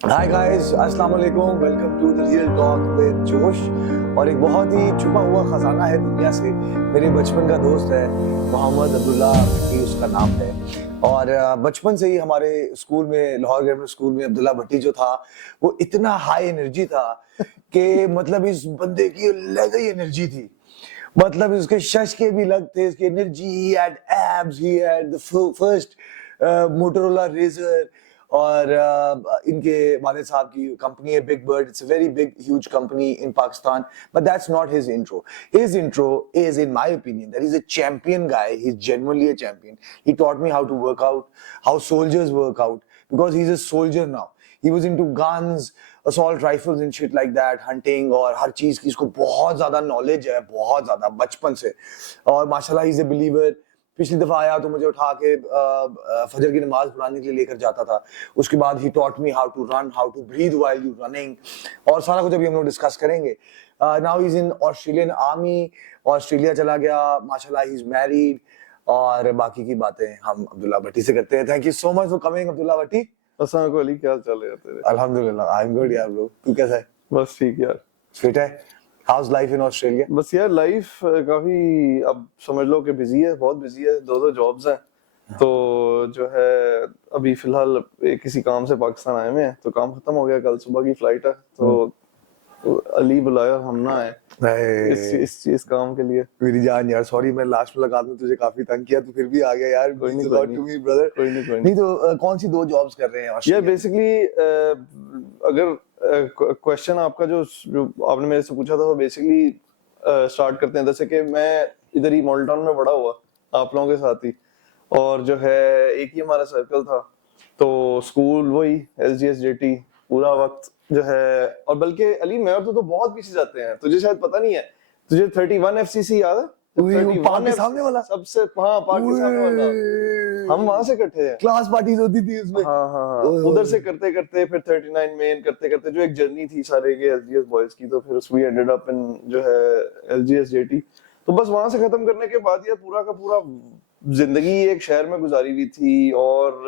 हाय guys, अस्सलाम वालेकुम, welcome to the real talk with Josh. और एक बहुत ही छुपा हुआ खजाना है दुनिया से, मेरे बचपन का दोस्त है मोहम्मद अब्दुल्ला भट्टी उसका नाम है। और बचपन से ही हमारे स्कूल में, लाहौर ग्रामर स्कूल में अब्दुल्ला भट्टी जो था वो इतना हाई एनर्जी था कि मतलब इस बंदे की अलग ही एनर्जी थी। मतलब उसके शश के भी लग थे, इसकी energy, he had abs, he had the first Motorola Razr. और इनके वाले साहब की कंपनी है big bird, it's a very big huge company in Pakistan, but that's not his intro. His intro is, in my opinion, that he's a champion guy. He's genuinely a champion. He taught me how to work out, how soldiers work out, because he's a soldier now. He was into guns, assault rifles and shit like that, hunting, और हर चीज की इसको बहुत ज्यादा knowledge है, बहुत ज्यादा बचपन से। और माशाल्लाह ही इज अ बिलीवर। पिछली दफा आया तो मुझे उठा के फजर की नमाज पढ़ाने के लिए लेकर जाता था। उसके बाद ही taught me how to run, how to breathe while you running, और सारा कुछ अभी हम लोग डिस्कस करेंगे। Now is in Australian army, Australia चला गया, माशाल्लाह ही इज मैरिड। और बाकी की बातें हम अब्दुल्ला भट्टी से करते हैं। Thank you so much for coming Abdullah Bhatti. अस्सलाम वालेकुम अली, क्या चल रहा है तेरे? अल्हम्दुलिल्लाह, आई एम गुड यार ब्रो, तू कैसा है? बस ठीक यार। फिट है? How's life in Australia? बस यार लाइफ काफी, अब समझ लो कि बिजी है, बहुत बिजी है, दो जॉब्स हैं। तो जो है अभी फिलहाल किसी काम से पाकिस्तान आए हुए हैं, तो काम खत्म हो गया, कल सुबह की फ्लाइट है। तो अली बुलाया, हम ना आए इस काम के लिए। मेरी जान यार, सॉरी मैं लास्ट मुलाकात में तुझे काफी तंग किया, तू फिर भी आ गया यार। कोई नहीं, Means a lot to me, brother। कोई नहीं। नहीं तो कौन सी दो जॉब्स कर रहे हैं यार ऑस्ट्रेलिया? बेसिकली अगर क्वेश्चन आपका जो आपने मेरे से पूछा था, वो बेसिकली स्टार्ट करते हैं। जैसे कि मैं इधर ही मॉडल टाउन में बड़ा हुआ आप लोगों के साथ ही, और जो है एक ही हमारा सर्कल था। तो स्कूल वही SGSJT पूरा वक्त जो है। और बल्कि अली, मैं और तो बहुत पीछे जाते हैं, तुझे शायद पता नहीं है। तुझे 31 FCC याद है? पार्क के सामने वाला? सबसे, हाँ, पार्क के सामने वाला। हम वहां से इकट्ठे हैं, क्लास पार्टीज होती थी उसमें। हाँ। उधर से करते करते फिर 39 मेन करते करते जो एक जर्नी थी सारे के LGS बॉयज की, तो फिर वी एंडेड अप इन जो है LGSJT। तो बस वहां से खत्म करने के बाद यार पूरा का पूरा जिंदगी एक शहर में गुजारी हुई थी। और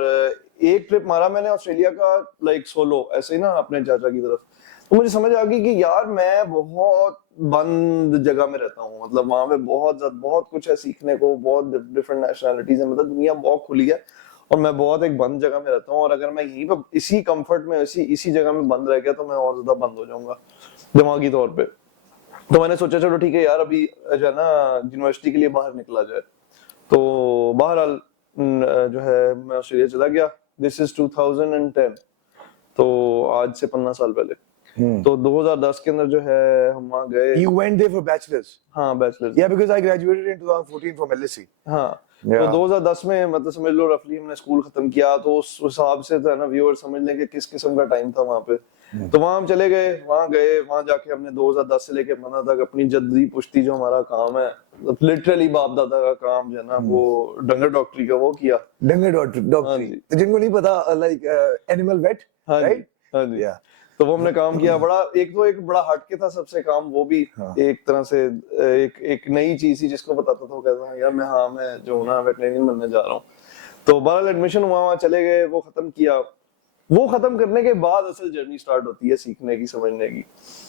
एक ट्रिप मारा मैंने ऑस्ट्रेलिया का, लाइक सोलो, ऐसे ही ना, अपने चाचा की तरफ। तो मुझे समझ आ गई कि यार मैं बहुत बंद जगह में रहता हूँ। मतलब वहां पे बहुत कुछ है सीखने को, बहुत डिफरेंट नेशनैलिटीज है, मतलब दुनिया बहुत खुली है। और मैं बहुत एक बंद जगह में रहता हूँ, और अगर मैं यहीं पे इसी कंफर्ट में इसी जगह में बंद रह गया तो मैं और ज्यादा बंद हो जाऊंगा दिमागी तौर पे। तो मैंने सोचा चलो ठीक है यार, अभी जो है ना यूनिवर्सिटी के लिए बाहर निकला जाए। तो बहरहाल जो है मैं ऑस्ट्रेलिया चला गया। दिस इज 2010, तो आज से 15 साल पहले। तो 2010 के अंदर जो है हम वहाँ गए। You went there for bachelor's? हाँ, bachelors. Yeah, because I graduated in 2014 from LSE। हाँ, तो 2010 में, मतलब समझ लो रफली हमने स्कूल खत्म किया। तो उस हिसाब से तो है ना, व्यूअर समझ लें कि किस किस्म का टाइम था वहाँ पे। तो वहाँ हम चले गए, वहाँ जाके हमने 2010 से लेके 15 तक अपनी जद्दी पुश्ती जो हमारा काम है, लिटरली बाप दादा का काम जो है ना, वो डंगर डॉक्टरी का वो किया। डंगर डॉक्टरी, तो जिनको नहीं पता, लाइक एनिमल वेट, राइट? हाँ जी। Yeah। तो वो हमने काम किया। एक बड़ा हटके था सबसे काम, वो भी एक तरह से एक नई चीज थी जिसको बताता था। वो कहता था यार मैं जो ना वेटरनरियन बनने जा रहा हूँ। तो बहरहाल एडमिशन हुआ, वहाँ चले गए, वो खत्म किया। वो खत्म करने के बाद असल जर्नी स्टार्ट होती है सीखने की, समझने की।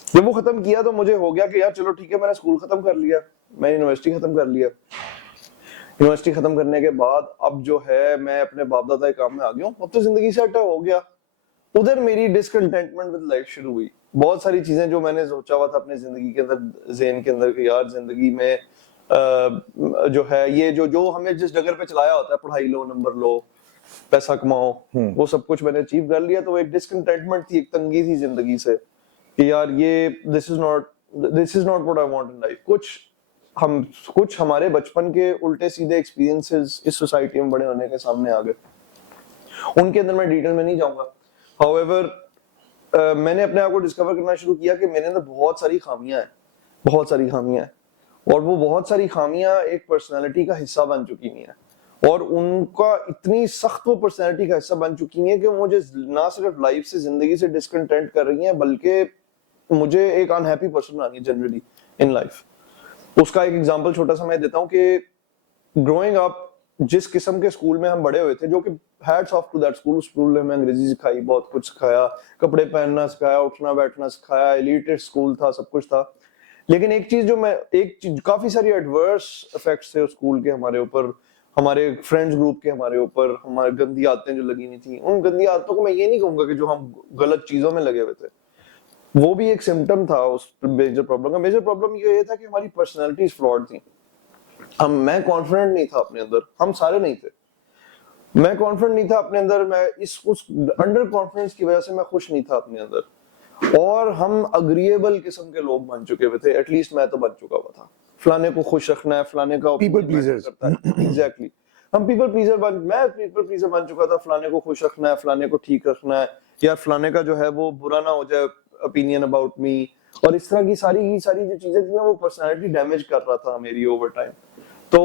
जब वो खत्म किया तो मुझे हो गया कि यार चलो ठीक है, मैंने स्कूल खत्म कर लिया, मैं यूनिवर्सिटी खत्म कर लिया। यूनिवर्सिटी खत्म करने के बाद अब जो है मैं अपने बाप दादा के काम में आ गया हूँ, अब तो जिंदगी सेट हो गया। उधर मेरी डिसकंटेंटमेंट विद लाइफ शुरू हुई। बहुत सारी चीजें जो मैंने सोचा हुआ था अपने जिंदगी के अंदर, ज़हन के अंदर, कि यार जिंदगी में जो है ये जो हमें जिस जगह पे चलाया होता है, पढ़ाई लो, नंबर लो, पैसा कमाओ, वो सब कुछ मैंने अचीव कर लिया। तो एक डिसकंटेंटमेंट थी, एक तंगी थी जिंदगी से कि यार ये this is not what I want in life. कुछ हमारे बचपन के उल्टे सीधे एक्सपीरियंसेस इस सोसाइटी में बड़े होने के सामने आ गए। उनके अंदर मैं डिटेल में नहीं जाऊंगा। However, मैंने अपने आप को डिस्कवर करना शुरू किया कि मेरे अंदर बहुत सारी खामियां हैं, और वो बहुत सारी खामियां एक पर्सनालिटी का हिस्सा बन चुकी हैं, और उनका इतनी सख्त वो पर्सनालिटी का हिस्सा बन चुकी हैं कि मुझे ना सिर्फ लाइफ से, जिंदगी से डिस्कंटेंट कर रही हैं, बल्कि मुझे एक अनहैप्पी पर्सन बना रही है जनरली इन लाइफ। उसका एक एग्जांपल छोटा सा मैं देता हूं कि ग्रोइंग अप जिस किस्म के स्कूल में हम बड़े हुए थे, जो कि hats off to that school. School में अंग्रेजी सिखाई, बहुत कुछ सिखाया, कपड़े पहनना सिखाया, उठना बैठना सिखाया, एलिटिस्ट स्कूल था, सब कुछ था। लेकिन एक चीज काफी सारी एडवर्स इफेक्ट्स थे उस स्कूल के हमारे ऊपर, हमारे फ्रेंड्स ग्रुप के हमारे ऊपर, हमारे गंदी आदतें जो लगी हुई थी। उन गंदी आदतों को मैं ये नहीं कहूंगा कि जो हम गलत चीजों में लगे हुए थे, वो भी एक सिम्टम था उस मेजर प्रॉब्लम का। मेजर प्रॉब्लम ये था कि हमारी पर्सनैलिटीज फ्लॉड थी। मैं कॉन्फिडेंट नहीं था अपने अंदर, हम सारे नहीं थे। मैं कॉन्फिडेंट नहीं था अपने अंदर, मैं उस अंडर कॉन्फिडेंस की वजह से मैं खुश नहीं था अपने अंदर। और हम अग्रीएबल किस्म के लोग बन चुके हुए थे, एटलीस्ट मैं तो बन चुका हुआ था। फलाने को खुश रखना है, फलाने का People pleasers. एग्जैक्टली हम पीपल प्लीजर मैं पीपल प्लीजर बन चुका था। फलाने को खुश रखना है, फलाने को ठीक रखना है, यार फलाने का जो है वो बुरा ना हो जाए ओपिनियन अबाउट मी। और इस तरह की सारी जो चीजें थी ना, वो पर्सनालिटी डैमेज कर रहा था मेरी ओवर टाइम। तो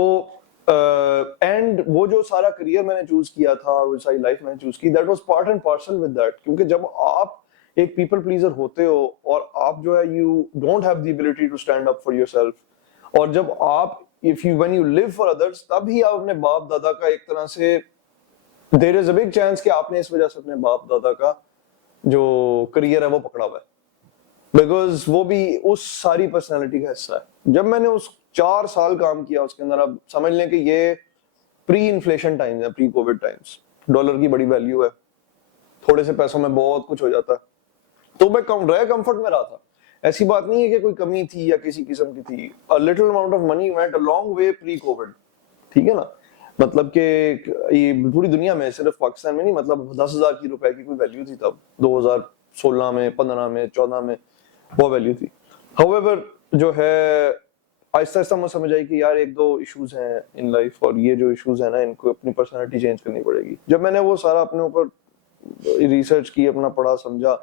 एंड वो जो सारा करियर मैंने चूज किया था और वो सारी लाइफ मैंने चूज की, that was part and parcel with that. क्योंकि जब आप एक पीपल प्लीजर होते हो और आप जो है you don't have the ability to stand up for yourself, और जब आप when you live for others, तभी आप अपने बाप दादा का एक तरह से there is a big chance कि आपने इस वजह से अपने बाप दादा का जो करियर है वो पकड़ा हुआ है, बिकॉज वो भी उस सारी पर्सनालिटी का हिस्सा है। जब मैंने उस 4 साल काम किया उसके अंदर, अब समझ लें कि ये प्री इन्फ्लेशन टाइम्स है, प्री कोविड टाइम्स। डॉलर की बड़ी वैल्यू है, थोड़े से पैसों में बहुत कुछ हो जाता है। तो मैं कंफर्ट में रहा था। ऐसी बात नहीं है कि कोई कमी थी या किसी किस्म की थी। A little amount of money went a long way pre Covid, ठीक है ना। मतलब कि ये पूरी दुनिया में, सिर्फ पाकिस्तान में नहीं, मतलब 10,000 की रुपए की कोई वैल्यू थी तब 2016 में, 15 में, 14 में वो वैल्यू थी। हाउएवर जो है आहिस्ता आहिस्ता मुझे समझ आई कि यार एक दो इश्यूज हैं इन लाइफ, और ये जो इश्यूज है ना, इनको अपनी पर्सनालिटी चेंज करनी पड़ेगी। जब मैंने वो सारा अपने ऊपर रिसर्च की, अपना पढ़ा समझा,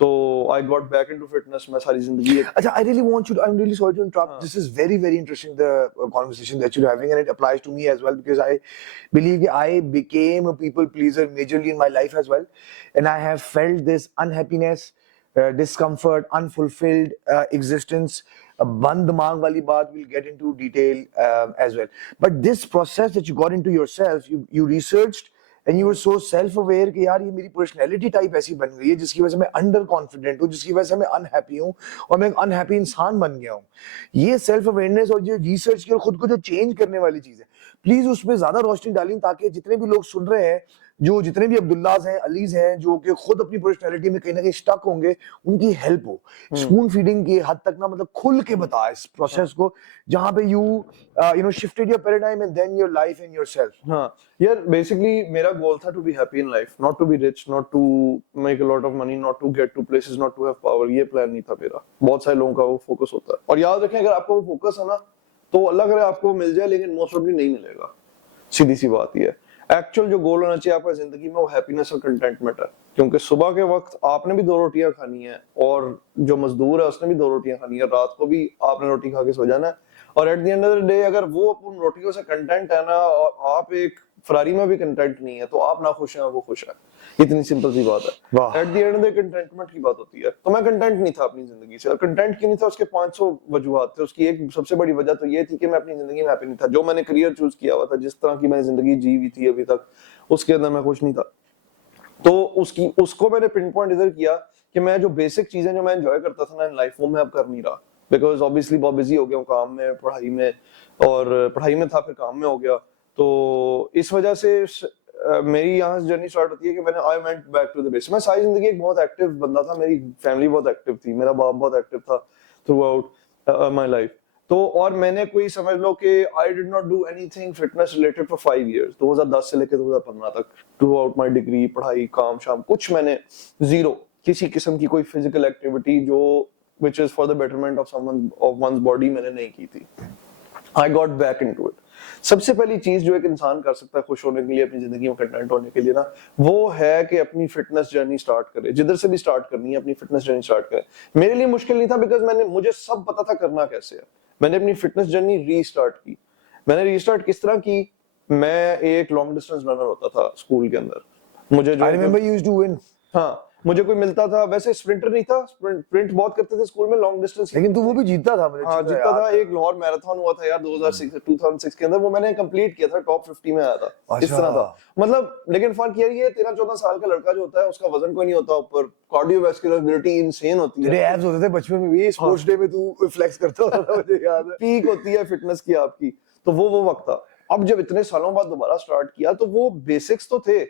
तो I got back into fitness। मैं सारी जिंदगी Acha, I really want you to, I'm really sorry to interrupt. This is very, very interesting, the conversation that you're having, and it applies to me as well, because I believe that I became a people pleaser majorly in my life as well. And I have felt this unhappiness, discomfort, unfulfilled existence. Band dimag wali baat we'll get into detail as well. But this process that you got into yourself, you researched, and you were so self-aware कि यार ये मेरी personality type ऐसी बन गई है जिसकी वजह से मैं under confident हूँ, जिसकी वजह से मैं unhappy हूँ और मैं एक unhappy इंसान बन गया हूँ। ये self awareness और ये research की और खुद को जो change करने वाली चीज है, प्लीज उस पर ज्यादा रोशनी डालें, ताकि जितने भी लोग सुन रहे हैं, जो जितने भी अब्दुल्लाज हैं, अलीज हैं, जो कि खुद अपनी पर्सनैलिटी में कहीं ना कहीं स्टक होंगे, उनकी हेल्प हो। स्पून फीडिंग की हद तक ना, मतलब खुल के बता इस प्रोसेस को, जहां पे you know shifted your paradigm and then your life and yourself. हाँ यार, बेसिकली मेरा गोल था to be happy in life, not to be rich, not to make a lot of money, not to get to places, not to have power. ये plan नहीं था मेरा। बहुत सारे लोगों का वो फोकस होता है, और याद रखें अगर आपको वो फोकस है ना, तो अल्लाह करे आपको मिल जाए, लेकिन मोस्ट ऑफली नहीं मिलेगा। सीधी सी बात ये है। एक्चुअल जो गोल होना चाहिए आपका जिंदगी में, वो हैप्पीनेस और कंटेंटमेंट है। क्योंकि सुबह के वक्त आपने भी 2 रोटियां खानी है, और जो मजदूर है उसने भी 2 रोटियां खानी है, रात को भी आपने रोटी खा के सो जाना है। और eight the end of the day अगर वो उन रोटियों से कंटेंट है ना, और आप एक फरारी में भी कंटेंट नहीं है, तो आप ना खुश हैं, वो खुश है। इतनी सिंपल सी बात है। At the end of the contentment की बात होती है। तो मैं कंटेंट नहीं था अपनी जिंदगी से, और कंटेंट क्यों नहीं था, उसके 500 वजूहात थे। उसकी एक सबसे बड़ी वजह तो ये थी कि मैं अपनी जिंदगी में हैप्पी नहीं था। जो मैंने करियर चूज किया हुआ था, जिस तरह की मैंने जिंदगी जी हुई थी अभी तक, उसके अंदर मैं खुश नहीं था। तो उसको मैंने पिन पॉइंट इधर किया कि मैं जो बेसिक चीजें जो मैं एंजॉय करता था ना इन लाइफ, वो मैं अब कर नहीं रहा। बिकॉज ऑब्वियसली बहुत बिजी हो गया हूँ काम में, पढ़ाई में, और पढ़ाई में था फिर काम में हो गया। तो इस वजह से मेरी यहाँ से जर्नी स्टार्ट होती है कि मैंने I went back to the base. मैं सारी जिंदगी एक बहुत एक्टिव बंदा था, मेरी फैमिली बहुत एक्टिव थी, मेरा बाप बहुत एक्टिव था थ्रू आउट माई लाइफ। तो और मैंने कोई समझ लो कि I did not do anything fitness related for 5 years, 2010 से लेकर 2015 तक, थ्रू आउट माई डिग्री, पढ़ाई, काम शाम, कुछ मैंने जीरो, किसी किस्म की कोई फिजिकल एक्टिविटी जो which is for the betterment of someone of one's body मैंने नहीं की थी। I got back into it। सबसे पहली चीज जो एक इंसान कर सकता है खुश होने के लिए, अपनी जिंदगी में कंटेंट होने के लिए ना, वो है कि अपनी फिटनेस जर्नी स्टार्ट करे। जिधर से भी स्टार्ट करनी है, अपनी फिटनेस जर्नी स्टार्ट करे। मेरे लिए मुश्किल नहीं था, बिकॉज मुझे सब पता था करना कैसे है। मैंने अपनी फिटनेस जर्नी रीस्टार्ट की। मैंने रीस्टार्ट किस तरह की, मैं एक लॉन्ग डिस्टेंस रनर होता था स्कूल के अंदर। मुझे जो I remember you used to win। हाँ, मुझे कोई मिलता था, वैसे स्प्रिंटर नहीं था, स्प्रिंट बहुत करते थे स्कूल में, लॉन्ग डिस्टेंस। लेकिन तू वो भी जीतता था, मुझे हाँ जीता था, एक लाहौर मैराथन हुआ था यार 2006 के अंदर, वो मैंने कंप्लीट किया था, टॉप 50 में आया था। इस तरह था मतलब। लेकिन फर्क ये 13-14 साल का लड़का जो होता है उसका वजन कोई नहीं होता ऊपर, कार्डियोवैस्कुलरिटी इनसेन होती है। तेरे एब्स होते थे बचपन में भी, स्पोर्ट्स डे में तू फ्लेक्स करता होता था, मुझे याद है। पीक होती है फिटनेस की आपकी, तो वो वक्त था। अब जब इतने सालों बाद दोबारा स्टार्ट किया तो वो बेसिक्स तो थे।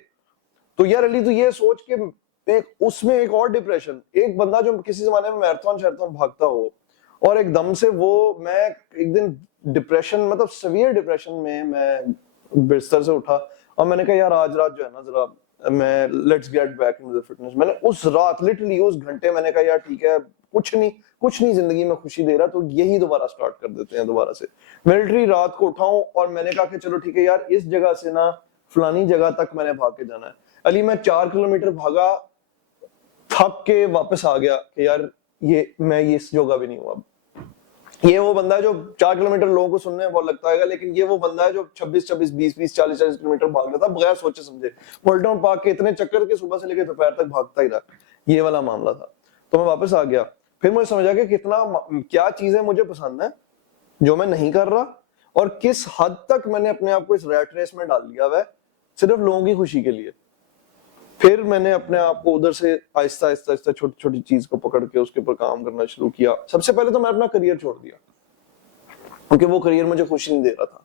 तो यार अली तू ये सोच के उसमें एक और डिप्रेशन, एक बंदा जो किसी जमाने में मैराथन भागता हो और एकदम से वो, मैं एक दिन डिप्रेशन, मतलब सीवियर डिप्रेशन में मैं बिस्तर से उठा और मैंने कहा यार आज रात जो है ना जरा मैं let's get back into the fitness. मैंने उस रात लिटरली उस घंटे मैंने कहा यार ठीक है, कुछ नहीं जिंदगी में खुशी दे रहा, तो यही दोबारा स्टार्ट कर देते हैं दोबारा से। मैं लिटरली रात को उठाऊं और मैंने कहा कि चलो ठीक है यार, इस जगह से ना फलानी जगह तक मैंने भाग के जाना है। अली मैं 4 किलोमीटर भागा, थक के वापस आ गया कि यार मैं इस जगह भी नहीं हूं। ये वो बंदा है जो 4 किलोमीटर लोगों को सुनने में बहुत लगता है, लेकिन ये वो बंदा है जो 26 20 40 किलोमीटर भाग रहा था बगैर सोचे समझे, मोल्टन पार्क के इतने चक्कर के सुबह से लेकर दोपहर तक भागता ही रहा। ये वाला मामला था। तो मैं वापस आ गया, फिर मुझे समझा कि क्या चीजें मुझे पसंद है जो मैं नहीं कर रहा, और किस हद तक मैंने अपने आप को इस रैट रेस में डाल लिया हुआ है सिर्फ लोगों की खुशी के लिए। फिर मैंने अपने आप को उधर से आहिस्ता आहिस्ता छोटी छोटी चीज को पकड़ के उसके ऊपर काम करना शुरू किया। सबसे पहले तो मैं अपना करियर छोड़ दिया, क्योंकि वो करियर मुझे खुशी नहीं दे रहा था।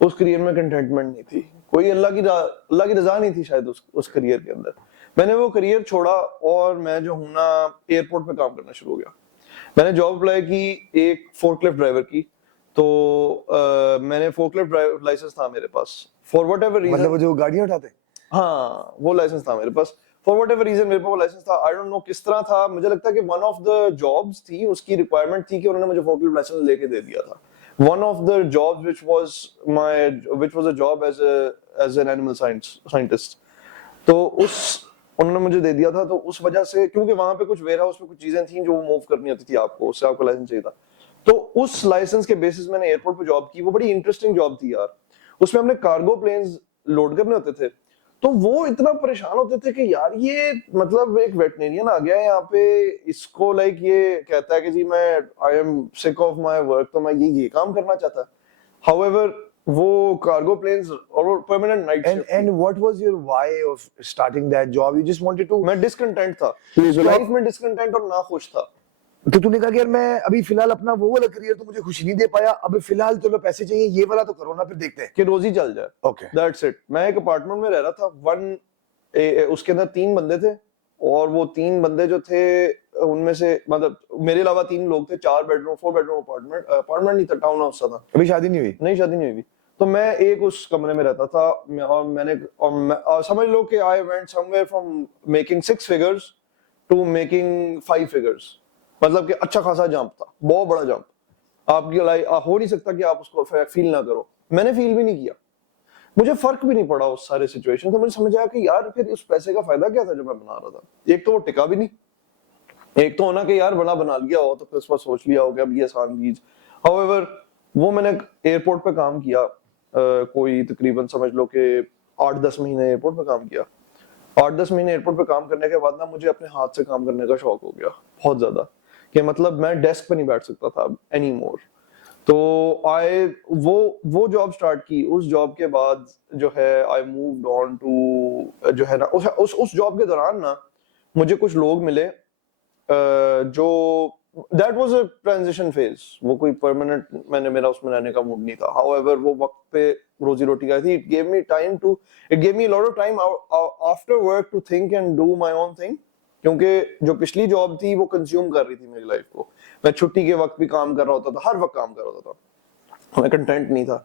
उस करियर में कंटेंटमेंट नहीं थी, कोई अल्लाह की रजा नहीं थी शायद उस करियर के अंदर। मैंने वो करियर छोड़ा और मैं जो हूं ना एयरपोर्ट पे काम करना शुरू हो गया। मैंने जॉब अप्लाई की एक फोर्कलिफ्ट ड्राइवर की। तो मैंने फोर्कलिफ्ट ड्राइवर लाइसेंस था मेरे पास, फॉर वट एवर रीजन। मतलब वो जो गाड़ियां उठाते, हाँ वो लाइसेंस था मेरे पास, फॉर वट एवर रीजन मेरे पास वो लाइसेंस था। आई डोंट नो किस तरह था, मुझे लगता है कि वन ऑफ द जॉब्स थी, उसकी रिक्वायरमेंट थी कि उन्होंने मुझे फोर्कलिफ्ट लाइसेंस लेके दे दिया था। One of the jobs which was a job as an animal scientist। तो उन्होंने मुझे दे दिया था। तो उस वजह से, क्योंकि वहां पे कुछ वेयर हाउस में कुछ चीजें थी जो मूव करनी होती थी आपको, उससे आपको लाइसेंस चाहिए था। तो उस लाइसेंस के बेसिस मैंने एयरपोर्ट पे जॉब की। वो बड़ी इंटरेस्टिंग जॉब थी यार। उसमें हमने कार्गो प्लेन्स लोड करने होते थे। तो वो इतना परेशान होते थे कि यार ये मतलब एक वेटनेरियन आ गया है यहाँ पे, इसको लाइक ये कहता है कि जी मैं I am sick of my work, तो मैं ये काम करना चाहता है। हाउएवर वो कार्गो प्लेन्स और permanent night shift. and what was your why of starting that job? You just wanted to, मैं डिसकंटेंट था Please, लाइफ में, डिसकंटेंट और ना खुश था। तो तूने कहा कि यार मैं अभी फिलहाल अपना वो वाला करियर तो मुझे खुशी नहीं दे पाया, अभी फिलहाल चलो पैसे चाहिए, ये वाला तो करो ना, फिर देखते हैं कि रोजी चल जाए। ओके। That's it. मैं एक अपार्टमेंट में रह रहा था, उसके अंदर 3 बंदे थे, और वो 3 बंदे जो थे उनमें से मतलब मेरे अलावा 3 लोग थे। 4 बेडरूम 4 बेडरूम अपार्टमेंट नहीं था, टाउन हाउस था। अभी शादी नहीं हुई? नहीं, शादी नहीं हुई। तो मैं एक उस कमरे में रहता था, और समझ लो कि I went somewhere from making 6 figures to making 5 figures. मतलब कि अच्छा खासा जंप था, बहुत बड़ा जंप। आपकी लाइफ हो नहीं सकता कि आप उसको फील ना करो। मैंने फील भी नहीं किया, मुझे फर्क भी नहीं पड़ा उस सारे सिचुएशन। तो मुझे समझ आया कि यार फिर उस पैसे का फायदा क्या था जो मैं बना रहा था। एक तो वो टिका भी नहीं, एक तो होना कि यार बड़ा बना लिया हो तो फिर उस पर सोच लिया हो कि अब ये आसान चीज। हाउएवर वो मैंने एयरपोर्ट पे काम किया, कोई तकरीबन समझ लो कि 8-10 महीने एयरपोर्ट पे काम किया। 8-10 महीने एयरपोर्ट पे काम करने के बाद ना मुझे अपने हाथ से काम करने का शौक हो गया बहुत ज्यादा, कि मतलब मैं डेस्क पे नहीं बैठ सकता था एनी मोर। तो वो जॉब स्टार्ट की। उस जॉब के बाद जो है आई मूव्ड ऑन टू जो है ना उस जॉब के दौरान ना मुझे कुछ लोग मिले जो that was a transition phase. वो कोई परमानेंट मेरा उसमें रहने का मूड नहीं था। हाउएवर वो वक्त पे रोजी रोटी का थी। It gave me a lot of time after work to think and do my own thing, क्योंकि जो पिछली जॉब थी वो कंज्यूम कर रही थी मेरी लाइफ को। मैं छुट्टी के वक्त भी काम कर रहा होता था, हर वक्त काम कर रहा होता था, मैं कंटेंट नहीं था।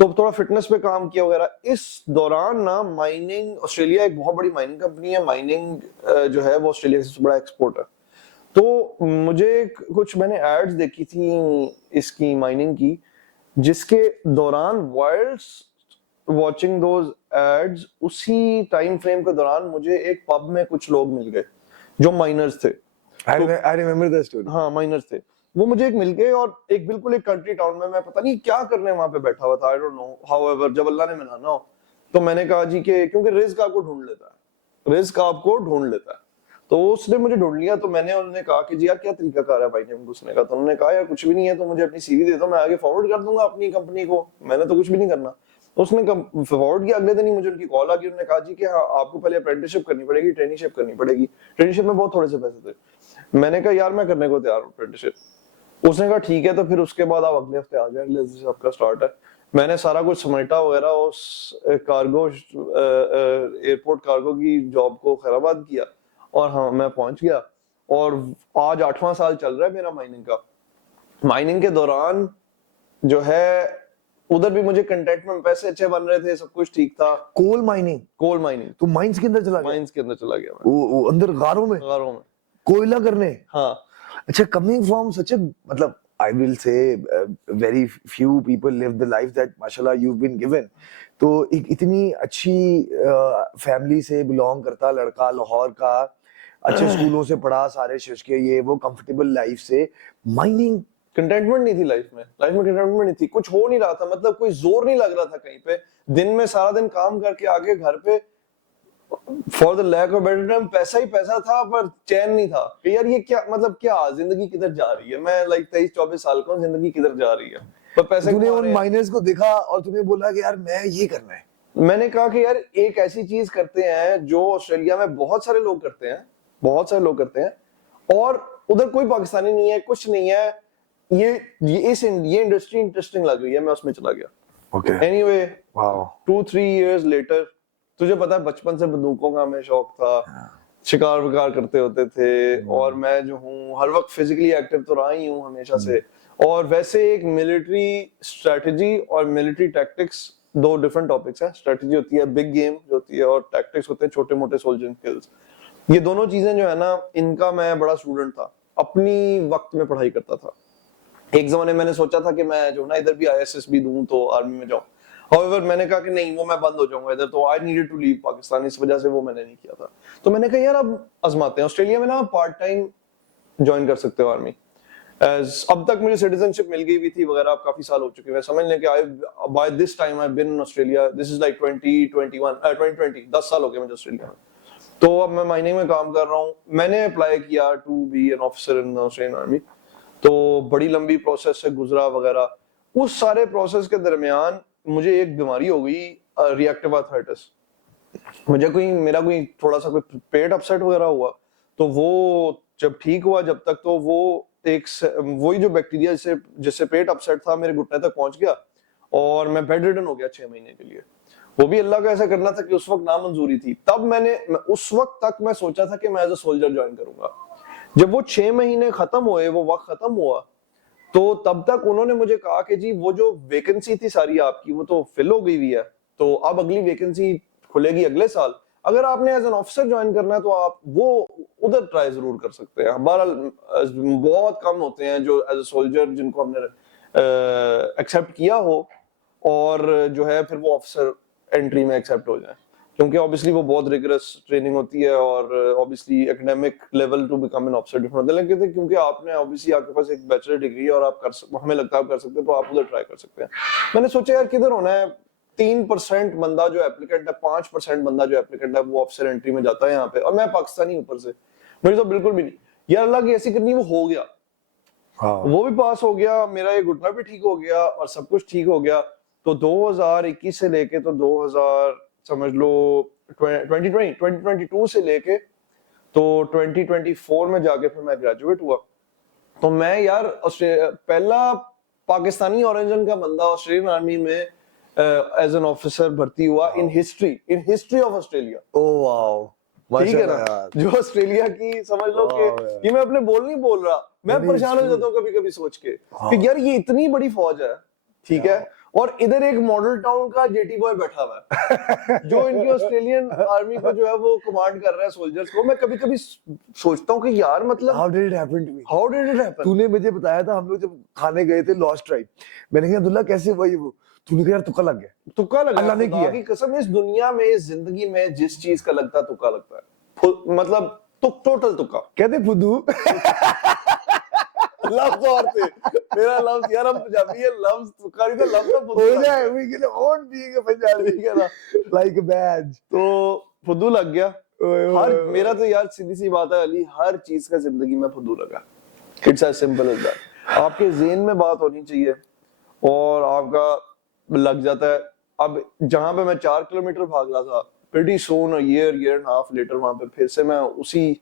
तो थोड़ा फिटनेस पे काम किया वगैरह। इस दौरान ना माइनिंग, ऑस्ट्रेलिया एक बहुत बड़ी माइनिंग कंपनी है। माइनिंग जो है वो ऑस्ट्रेलिया से बड़ा एक्सपोर्ट है। तो मुझे कुछ मैंने एड्स देखी थी इसकी माइनिंग की, जिसके दौरान वाइल्ड्स वॉचिंग दोज एड्स उसी टाइम फ्रेम के दौरान मुझे एक पब में कुछ लोग मिल गए जो माइनर्स थे। I remember the story. हाँ माइनर्स थे। वो मुझे एक मिल गए और एक बिल्कुल एक कंट्री टाउन में, मैं पता नहीं क्या करने वहां पे बैठा हुआ था, आई डोंट नो। हाउएवर जब अल्लाह ने मिलाना हो तो मैंने कहा जी कि क्योंकि रिस्क आपको ढूंढ लेता है, रिस्क आपको ढूंढ लेता है। तो उसने मुझे ढूंढ लिया, तो मैंने उन्होंने कहा कि जी यार क्या तरीकाकार है भाई नेम घुसने का, तो उन्होंने कहा यार कुछ भी नहीं है, तो मुझे अपनी सीवी दे दो, मैं आगे फॉरवर्ड कर दूंगा अपनी कंपनी को, मैंने तो कुछ भी नहीं करना। तो उसने फॉरवर्ड किया, अगले दिन ही मुझे उनकी कॉल आ गई, उन्होंने कहा जी कि हाँ आपको पहले अप्रेंटिसशिप करनी पड़ेगी, ट्रेनिंगशिप करनी पड़ेगी। ट्रेनिंगशिप में बहुत थोड़े से पैसे थे। मैंने कहा यार मैं करने को तैयार हूँ अप्रेंटिसशिप। उसने कहा ठीक है, तो फिर उसके बाद आप अगले हफ्ते आ जाए, अगले हफ्ते से आपका स्टार्ट है। मैंने सारा कुछ समेटा वगैरह, उस कार्गो एयरपोर्ट कार्गो की जॉब को खैराबाद किया, और हाँ मैं पहुंच गया। और आज 8वां साल चल रहा है मेरा माइनिंग का। माइनिंग के दौरान जो है उधर भी मुझे कंटेंट में पैसे अच्छे बन रहे थे, सब कुछ ठीक था। कोल माइनिंग, कोल माइनिंग, तो माइंस के अंदर चला गया? माइंस के अंदर चला गया मैं, वो अंदर गारों में कोयला करने। हाँ। अच्छा, कमिंग फ्रॉम सच ए, मतलब I will say very few people live the life that माशाल्लाह you've been given। तो एक इतनी अच्छी फैमिली से बिलोंग करता लड़का, लाहौर का, अच्छे स्कूलों से पढ़ा, सारे शश के ये वो कंफर्टेबल लाइफ से, माइनिंग। कंटेंटमेंट नहीं थी लाइफ में कंटेंटमेंट नहीं थी, कुछ हो नहीं रहा था, मतलब कोई जोर नहीं लग रहा था कहीं पे। दिन में सारा दिन काम करके आके घर पे for the lack of better term पैसा ही पैसा था, पर चैन नहीं था कि यार ये क्या, मतलब क्या जिंदगी किधर जा रही है। मैं लाइक 23-24 साल का हूं, जिंदगी किधर जा रही है, पर पैसे तूने कमा उन रहे हैं। माइनर्स को देखा और तूने बोला कि यार मैं ये करना है। मैंने कहा कि यार एक ऐसी चीज करते हैं जो ऑस्ट्रेलिया में बहुत सारे लोग करते हैं, बहुत सारे लोग करते हैं, और उधर कोई पाकिस्तानी नहीं है, कुछ नहीं है, ये इंडस्ट्री इंटरेस्टिंग लग रही है, मैं उसमें चला गया। Okay, anyway, wow. 2-3 years later, तुझे पता है बचपन से बंदूकों का हमें शौक था, शिकार विकार करते होते थे, और मैं जो हूँ हर वक्त फिजिकली एक्टिव तो रहा ही हूँ हमेशा से। और वैसे एक मिलिट्री स्ट्रेटजी और मिलिट्री टैक्टिक्स दो डिफरेंट टॉपिक्स हैं। स्ट्रेटजी होती है बिग गेम जो होती है, और टैक्टिक्स होते हैं छोटे मोटे सोल्जर किल्स। ये दोनों चीजें जो है ना, इनका मैं बड़ा स्टूडेंट था, अपनी वक्त में पढ़ाई करता था। एक जमाने मैंने सोचा था कि मैं जो ना इधर भी ISS भी दूं तो आर्मी में जाऊं। However, मैंने कहा कि नहीं, वो मैं बंद हो जाऊंगा इधर, तो I needed to leave Pakistan, इस वजह से वो मैंने नहीं किया था। तो मैंने कहा यार अब आजमाते हैं, ऑस्ट्रेलिया में ना पार्ट टाइम ज्वाइन कर सकते हो आर्मी। अब तक मुझे सिटीजनशिप मिल गई भी थी वगैरह, अब काफी साल हो चुके हैं, समझ लें कि I by this time I been in Australia, this is like 2020, 10 साल हो गए मुझे ऑस्ट्रेलिया में। तो अब मैं माइनिंग में काम कर रहा हूँ। मैंने अप्लाई किया to be an officer in Australian army, तो बड़ी लंबी प्रोसेस से गुजरा वगैरह। उस सारे प्रोसेस के दरमियान मुझे एक बीमारी हो गई, रिएक्टिव आर्थराइटिस। मेरा कोई थोड़ा सा कोई पेट अपसेट वगैरह हुआ, तो वो जब ठीक हुआ, जब तक तो वो वही जो बैक्टीरिया जिससे पेट अपसेट था मेरे घुटने तक पहुंच गया, और मैं बेड रिडन हो गया 6 महीने के लिए। वो भी अल्लाह का ऐसा करना था कि उस वक्त नामंजूरी थी। तब उस वक्त तक मैं सोचा था कि मैं एज अ सोल्जर ज्वाइन करूंगा। जब वो 6 महीने खत्म हुए, वो वक्त खत्म हुआ, तो तब तक उन्होंने मुझे कहा कि जी वो जो वैकेंसी थी सारी आपकी, वो तो फिल हो गई हुई है, तो अब अगली वैकेंसी खुलेगी अगले साल। अगर आपने एज एन ऑफिसर ज्वाइन करना है तो आप वो उधर ट्राई जरूर कर सकते हैं। बहरहाल बहुत कम होते हैं जो एज ए सोल्जर जिनको हमने एक्सेप्ट किया हो, और जो है फिर वो ऑफिसर एंट्री में एक्सेप्ट हो जाए, क्योंकि ऑब्वियसली वो बहुत रिगरस ट्रेनिंग होती है, और obviously academic level to become an officer different होता है। लेकिन क्योंकि आपने ऑब्वियसली आपके पास एक बैचलर डिग्री है और आप हमें लगता है आप कर सकते हैं, तो आप उधर ट्राई कर सकते हैं। मैंने सोचा यार किधर होना है, 3% बंदा जो एप्लीकेंट है, 5% बंदा जो एप्लीकेंट है वो ऑफिसर एंट्री में जाता है यहाँ पे, और मैं पाकिस्तानी ऊपर से, मुझे तो बिल्कुल भी नहीं। यार अल्लाह की ऐसी करनी, वो हो गया। वो भी पास हो गया, मेरा ये घुटना भी ठीक हो गया, और सब कुछ ठीक हो गया। तो 2021 से लेके तो 2000 समझ लो 2022 से लेके तो 2024 में जाके फिर मैं ग्रेजुएट हुआ। तो मैं यार पहला पाकिस्तानी ओरिजिन का बंदा ऑस्ट्रेलियन आर्मी में एज एन ऑफिसर भर्ती हुआ in history of Australia. Oh wow, ठीक है ना, जो ऑस्ट्रेलिया की समझ लो कि ये मैं अपने बोल नहीं बोल रहा, मैं परेशान हो जाता हूँ कभी कभी सोच के कि यार ये इतनी बड़ी फौज है, ठीक है, और इधर एक मॉडल टाउन का जेटी बॉय बैठा हुआ है जो इनकी ऑस्ट्रेलियन आर्मी को जो है वो कमांड कर रहा है सोल्जर्स को। मैं कभी कभी सोचता हूँ कि यार मतलब how did it happen to me, how did it happen. तूने मुझे बताया था, हम लोग जब खाने गए थे लॉस्ट ट्राइब, मैंने कहा अब्दुल्ला कैसे हुआ ये वो, तूने कहा यार तुक्का लग गया। तुक्का लगा, अल्लाह ने किया की कसम, इस दुनिया में इस जिंदगी में जिस चीज का लगता है तुक्का लगता है, मतलब टोटल तुक्का। कहते फुदू लफ्ज और थे, मेरा लफ्ज यार, हम पंजाबी है, लफ्ज तुक्का नहीं, तो लफ्ज तो हो जाए, we can own being a Punjabi, ठीक है ना, like a badge। तो फुद्दू लग गया। हर मेरा तो यार सीधी सी बात है अली, हर चीज का जिंदगी में फुदूल लगा। It's as simple as that. आपके ज़हन में बात होनी चाहिए और आपका लग जाता है। अब जहां पे मैं 4 किलोमीटर भाग रहा था, pretty soon a year and a half later वहां पे फिर से मैं उसी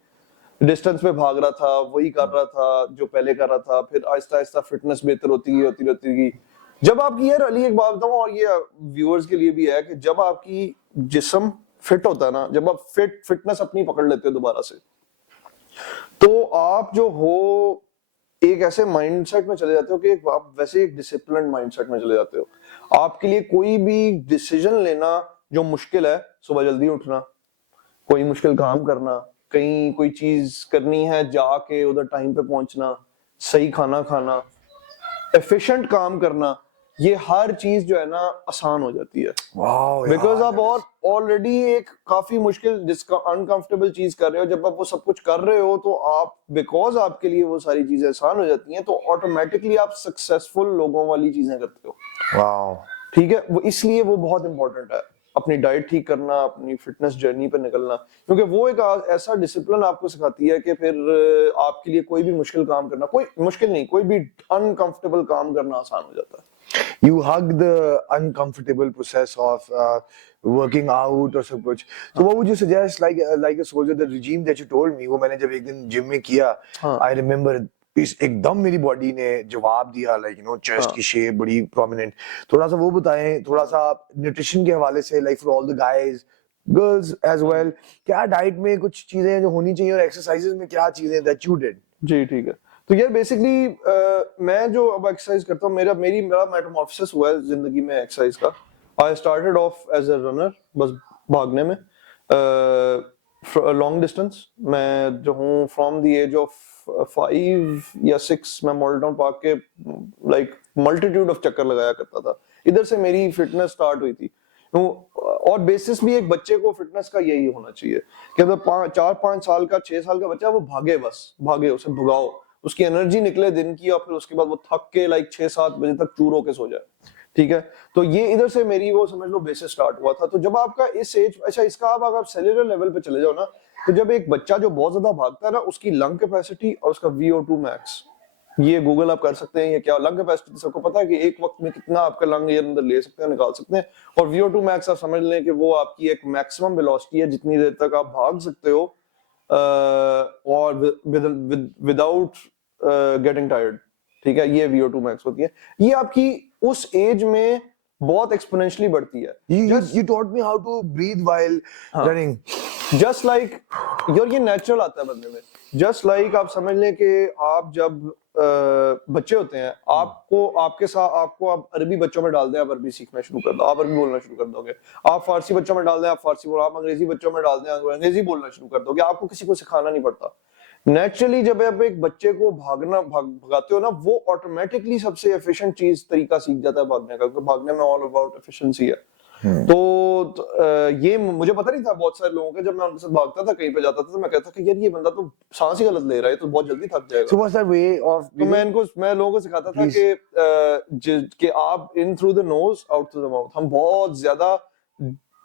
डिस्टेंस पे भाग रहा था, वही कर रहा था जो पहले कर रहा था। फिर आहिस्ता आहिस्ता फिटनेस बेहतर होती गई। जब आपकी, यार अली एक बात बताऊं, और ये व्यूअर्स के लिए भी है, कि जब आपकी जिस्म फिट होता है ना, जब आप फिटनेस अपनी पकड़ लेते हो दोबारा से, तो आप जो हो एक ऐसे माइंडसेट में चले जाते हो कि आप वैसे एक डिसिप्लिन्ड माइंडसेट में चले जाते हो। आपके लिए कोई भी डिसीजन लेना जो मुश्किल है, सुबह जल्दी उठना, कोई मुश्किल काम करना, कहीं कोई चीज करनी है जाके उधर टाइम पे पहुंचना, सही खाना खाना, एफिशिएंट काम करना, ये हर चीज जो है ना आसान हो जाती है। वाओ बिकॉज आप और ऑलरेडी एक काफी मुश्किल अनकंफर्टेबल चीज कर रहे हो। जब आप वो सब कुछ कर रहे हो तो आप, बिकॉज आपके लिए वो सारी चीजें आसान हो जाती हैं, तो ऑटोमेटिकली आप सक्सेसफुल लोगों वाली चीजें करते हो। वाओ, ठीक है, वो इसलिए वो बहुत इंपॉर्टेंट है अपनी डाइट ठीक करना, अपनी फिटनेस जर्नी पे निकलना, क्योंकि वो एक ऐसा डिसिप्लिन आपको सिखाती है कि फिर आपके लिए कोई भी मुश्किल काम करना, कोई मुश्किल नहीं, कोई भी अनकंफर्टेबल काम करना आसान हो जाता है। you hug the uncomfortable process of working out और सब कुछ। तो what would you suggest, like a soldier, the regime that you told me, वो मैंने जब एक दिन जिम में किया, I remember इस एकदम मेरी बॉडी ने जवाब दिया, लाइक यू नो चेस्ट की शेप बड़ी प्रोमिनेंट। थोड़ा सा वो बताएं, थोड़ा सा न्यूट्रिशन के हवाले से, like for all the guys girls as well, क्या डाइट में कुछ चीजें जो होनी चाहिए और एक्सरसाइजेज में क्या चीजें दैट यू डिड। जी ठीक है। तो यार बेसिकली मैं जो अब एक्सरसाइज करता हूँ, मेरा मेटामॉर्फोसिस हुआ है जिंदगी में एक्सरसाइज का। I started off as a runner, बस भागने में, लॉन्ग डिस्टेंस। मैं जो हूँ फ्रॉम द एज ऑफ 5 या 6 मैं मॉडल टाउन पार्क के लाइक मल्टीट्यूड ऑफ चक्कर लगाया करता था। इधर से मेरी फिटनेस स्टार्ट हुई थी। और बेसिस भी एक बच्चे को फिटनेस का यही होना चाहिए कि अगर 4-5 साल का, 6 साल का बच्चा, वो भागे, बस भागे, उसे भगाओ, उसकी एनर्जी निकले दिन की, और फिर उसके बाद वो थक के लाइक 6-7 बजे तक चूर होके सो जाए। ठीक है, तो ये इधर से मेरी वो समझ लो बेसिस स्टार्ट हुआ था। तो जब आपका इस एज, अच्छा इसका अब आप सेलुलर लेवल पे चले जाओ ना, तो जब एक बच्चा जो बहुत ज्यादा भागता है ना, उसकी लंग कैपेसिटी और उसका VO2 मैक्स, ये गूगल आप कर सकते हैं, ये क्या लंग कैपेसिटी सबको पता है कि एक वक्त में कितना आपका लंग ये अंदर ले सकते हैं, निकाल सकते हैं। और VO2 मैक्स आप समझ लें कि वो आपकी एक मैक्सिमम वेलोसिटी है, जितनी देर तक आप भाग सकते हो और विदाउट गेटिंग टायर्ड। ठीक है, ये VO2 मैक्स होती है। ये आपकी उस एज में बहुत एक्सपोनेंशियली बढ़ती है। You taught me how to breathe while running. Just like ये नेचुरल आता है बंदे में। जस्ट लाइक आप समझ लें कि आप जब बच्चे होते हैं, आपको आपके साथ आपको आप अरबी बच्चों में डाल दें, आप अरबी सीखना शुरू कर दो, आप अरबी बोलना शुरू कर दोगे। आप फारसी बच्चों में डाल दें, आप फारसी बोलो। आप अंग्रेजी बच्चों में डाल दें, अंग्रेजी बोलना शुरू कर दोगे। आपको किसी को सिखाना नहीं पड़ता। नेचुरली जब आप एक बच्चे को भगाते हो ना, वो ऑटोमेटिकली सबसे एफिशिएंट चीज तरीका सीख जाता है भागने का, क्योंकि भागने में ऑल अबाउट एफिशिएंसी है। तो ये मुझे पता नहीं था बहुत सारे लोगों के, जब मैं उनके साथ भागता था, कहीं पे जाता था, तो मैं कहता कि यार ये बंदा तो सांस ही गलत ले रहा है, तो बहुत जल्दी थक जाएगा। So what's that way of तो मैं लोगों को सिखाता था कि आप in through the nose out through the mouth. हम बहुत ज्यादा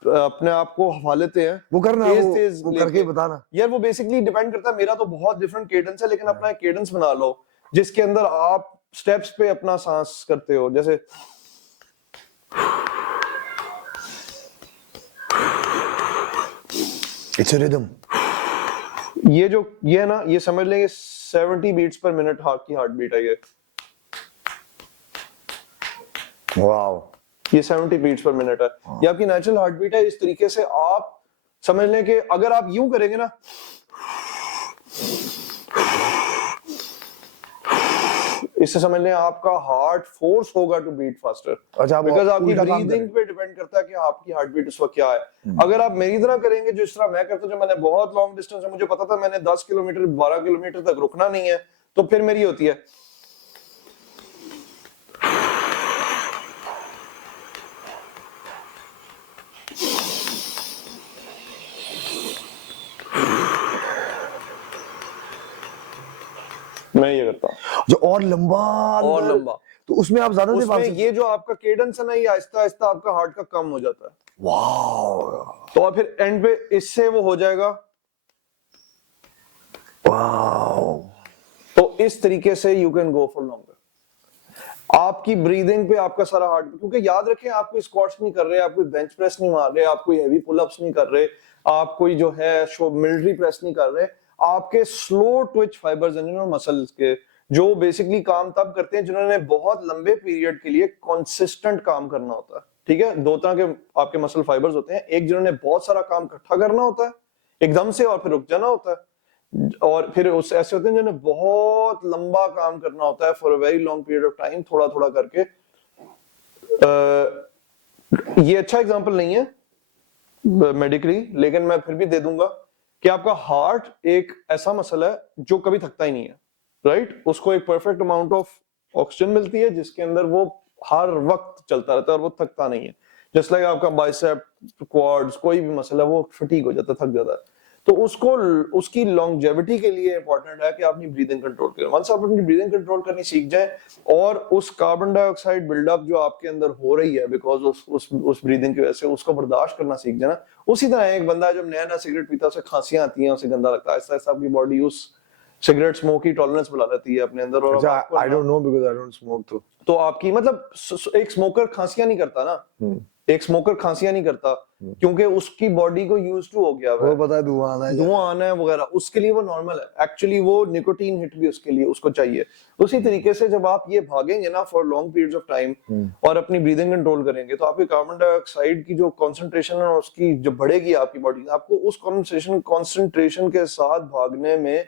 अपने आप को हवा लेते हैं, वो करना, वो करके बताना। यार वो बेसिकली डिपेंड करता है। मेरा तो बहुत डिफरेंट केडेंस है, लेकिन अपना एक केडेंस बना लो जिसके अंदर आप स्टेप्स पे अपना सांस करते हो। जैसे It's a rhythm. ये है ना, ये समझ लेंगे 70 बीट्स पर मिनट की हार्ट बीट है ये। Wow. ये 70 बीट्स पर मिनट है। ये आपकी नेचुरल हार्ट बीट है। इस तरीके से आप समझ लें कि अगर आप यूं करेंगे ना, इससे समझ लें आपका हार्ट फोर्स होगा टू बीट फास्टर। अच्छा, बिकॉज़ आपकी ब्रीदिंग पे डिपेंड करता है कि आपकी हार्ट बीट उस वक्त क्या है। अगर आप मेरी तरह करेंगे, जो इस तरह मैं करता हूं, जब मैंने बहुत लॉन्ग डिस्टेंस है, मुझे पता था मैंने 10 किलोमीटर 12 किलोमीटर तक रुकना नहीं है, तो फिर मेरी होती है मैं ये करता हूँ जो और लंबा, तो उसमें आप ज्यादा उसमें ये जो आपका केडेंस है ना, ये आहिस्ता आहिस्ता आपका हार्ट का कम हो जाता है। वाओ। तो फिर एंड पे इससे वो हो जाएगा वाओ। तो इस तरीके से you can go for longer. आपकी ब्रीदिंग पे आपका सारा हार्ट, क्योंकि याद रखें आप कोई स्क्वाट्स नहीं कर रहे, आप कोई बेंच प्रेस नहीं मार रहे, आप कोई हैवी पुलअप्स नहीं कर रहे, आप कोई जो है मिलिट्री प्रेस नहीं कर रहे, आपके स्लो ट्विच फाइबर्स हैं मसल्स के, जो बेसिकली काम तब करते हैं जिन्होंने बहुत लंबे पीरियड के लिए कंसिस्टेंट काम करना होता है। ठीक है, दो तरह के आपके मसल फाइबर्स होते हैं, एक जिन्होंने बहुत सारा काम इकट्ठा करना होता है एकदम से और फिर रुक जाना होता है, और फिर उस ऐसे होते हैं जिन्हें बहुत लंबा काम करना होता है for a very long period of time, थोड़ा थोड़ा करके। ये अच्छा एग्जांपल नहीं है मेडिकली, लेकिन मैं फिर भी दे दूंगा कि आपका हार्ट एक ऐसा मसल है जो कभी थकता ही नहीं है, राइट? उसको एक परफेक्ट अमाउंट ऑफ ऑक्सीजन मिलती है जिसके अंदर वो हर वक्त चलता रहता है और वो थकता नहीं है। जस्ट लाइक आपका बाइसेप, क्वाड्स, कोई भी मसल है वो फटीग हो जाता है, थक जाता है। तो उसको उसकी लॉन्जेविटी के लिए इंपॉर्टेंट है कि आप अपनी ब्रीदिंग कंट्रोल करें। वंस आप अपनी ब्रीदिंग कंट्रोल करनी सीख जाए और उस कार्बन डाइऑक्साइड बिल्डअप जो आपके अंदर हो रही है बिकॉज उस ब्रीदिंग की वजह से, उसको बर्दाश्त करना सीख जाए ना। उसी तरह एक बंदा जब नया नया सिगरेट पीता है, उसे खांसियां आती हैं, उसे गंदा लगता है, ऐसा ऐसा आपकी बॉडी उस सिगरेट स्मोक की टॉलरेंस बढ़ा लेती है अपने अंदर। और I don't know because I don't smoke. तो आपकी मतलब एक स्मोकर खांसियां नहीं करता ना, एक स्मोकर खांसियां नहीं करता क्योंकि उसकी बॉडी को यूज टू हो गया है, वो पता है धुआं आना है वगैरह, उसके लिए वो नॉर्मल है। एक्चुअली वो निकोटीन हिट भी उसके लिए उसको चाहिए। उसी तरीके से जब आप ये भागेंगे ना for long periods of time और अपनी ब्रीदिंग कंट्रोल करेंगे, तो आपकी कार्बन डाइऑक्साइड की जो कॉन्सेंट्रेशन है उसकी जो बढ़ेगी आपकी बॉडी, आपको उस कॉन्सेंट्रेशन के साथ भागने में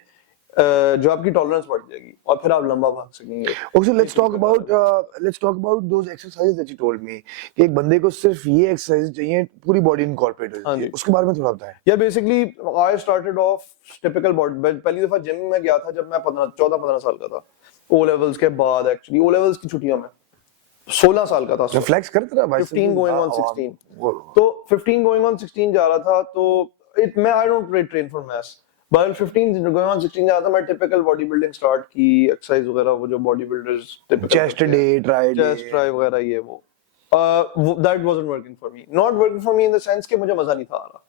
जो आपकी टॉलरेंस बढ़ जाएगी और फिर आप लंबा भाग सकेंगे। Okay, let's talk about those exercises that you told me कि एक बंदे को सिर्फ ये एक्सरसाइज चाहिए, पूरी बॉडी इनकॉर्पोरेट हो जाती है, उसके बारे में थोड़ा बताएं। यार basically I started of typical body. पहली दफा जिम में गया था जब मैं 14-15 साल का था, ओ लेवल्स के बाद, एक्चुअली ओ लेवल्स की छुट्टियों में 16 साल का था। तो फ्लेक्स करते रहा भाई, 15 गोइंग ऑन 16, तो 15 गोइंग ऑन 16 जा रहा था। तो मैं I don't train for mass, but 15 going on 16 जा रहा था। मैं टिपिकल बॉडी बिल्डिंग स्टार्ट की, एक्सरसाइज वगैरह, वो जो body builders typical chest day, try वगैरह, ये वो that wasn't working for me, not working for me in the sense कि मुझे मजा नहीं था आ रहा।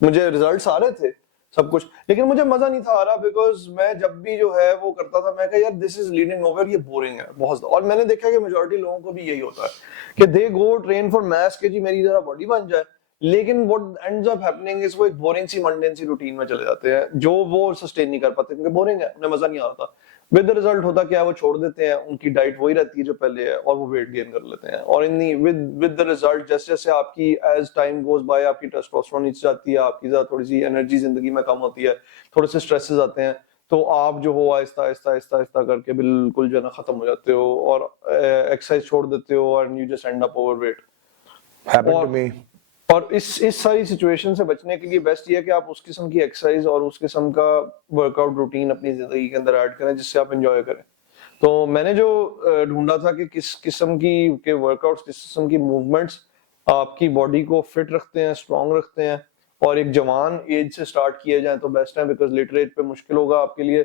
मुझे रिजल्ट्स आ रहे थे सब कुछ, लेकिन मुझे मजा नहीं था आ रहा, बिकॉज मैं जब भी जो है वो करता था, मैं कहा यार दिस इज लीडिंग नोवेयर, ये बोरिंग है बहुत। और मैंने देखा कि मेजॉरिटी लोगों को भी यही होता है कि दे गो ट्रेन फॉर मैथ्स के जी मेरी जरा बॉडी बन जाए, लेकिन what ends up happening is वो एक बोरिंग सी मंडेन सी रूटीन में चले जाते हैं जो वो सस्टेन नहीं कर पाते क्योंकि बोरिंग है, उन्हें मजा नहीं आ रहा था। विद द रिजल्ट होता क्या है, वो छोड़ देते हैं, उनकी डाइट वही रहती है जो पहले है, और वो वेट गेन कर लेते हैं। और इन विद द रिजल्ट जैसे जैसे आपकी एज टाइम गोज बाय आपकी टेस्टोस्टेरोन नीचे जाती है, आपकी ज्यादा थोड़ी सी एनर्जी जिंदगी में कम होती है, थोड़े से स्ट्रेसेस आते हैं, तो आप जो हो आहिस्ता आहिस्ता आहिस्ता आहिस्ता करके बिल्कुल जो है ना खत्म हो जाते हो और एक्सरसाइज छोड़ देते हो and you just end up overweight. Happened to me. और इस सारी सिचुएशन से बचने के लिए बेस्ट ये है कि आप उस किस्म की एक्सरसाइज और उस किस्म का वर्कआउट रूटीन अपनी जिंदगी के अंदर ऐड करें जिससे आप एंजॉय करें। तो मैंने जो ढूंढा था कि किस किस्म की के वर्कआउट्स, किस किस्म की मूवमेंट्स आपकी बॉडी को फिट रखते हैं, स्ट्रांग रखते हैं, और एक जवान एज से स्टार्ट किए जाए तो बेस्ट है, बिकॉज लेटर एज पे मुश्किल होगा आपके लिए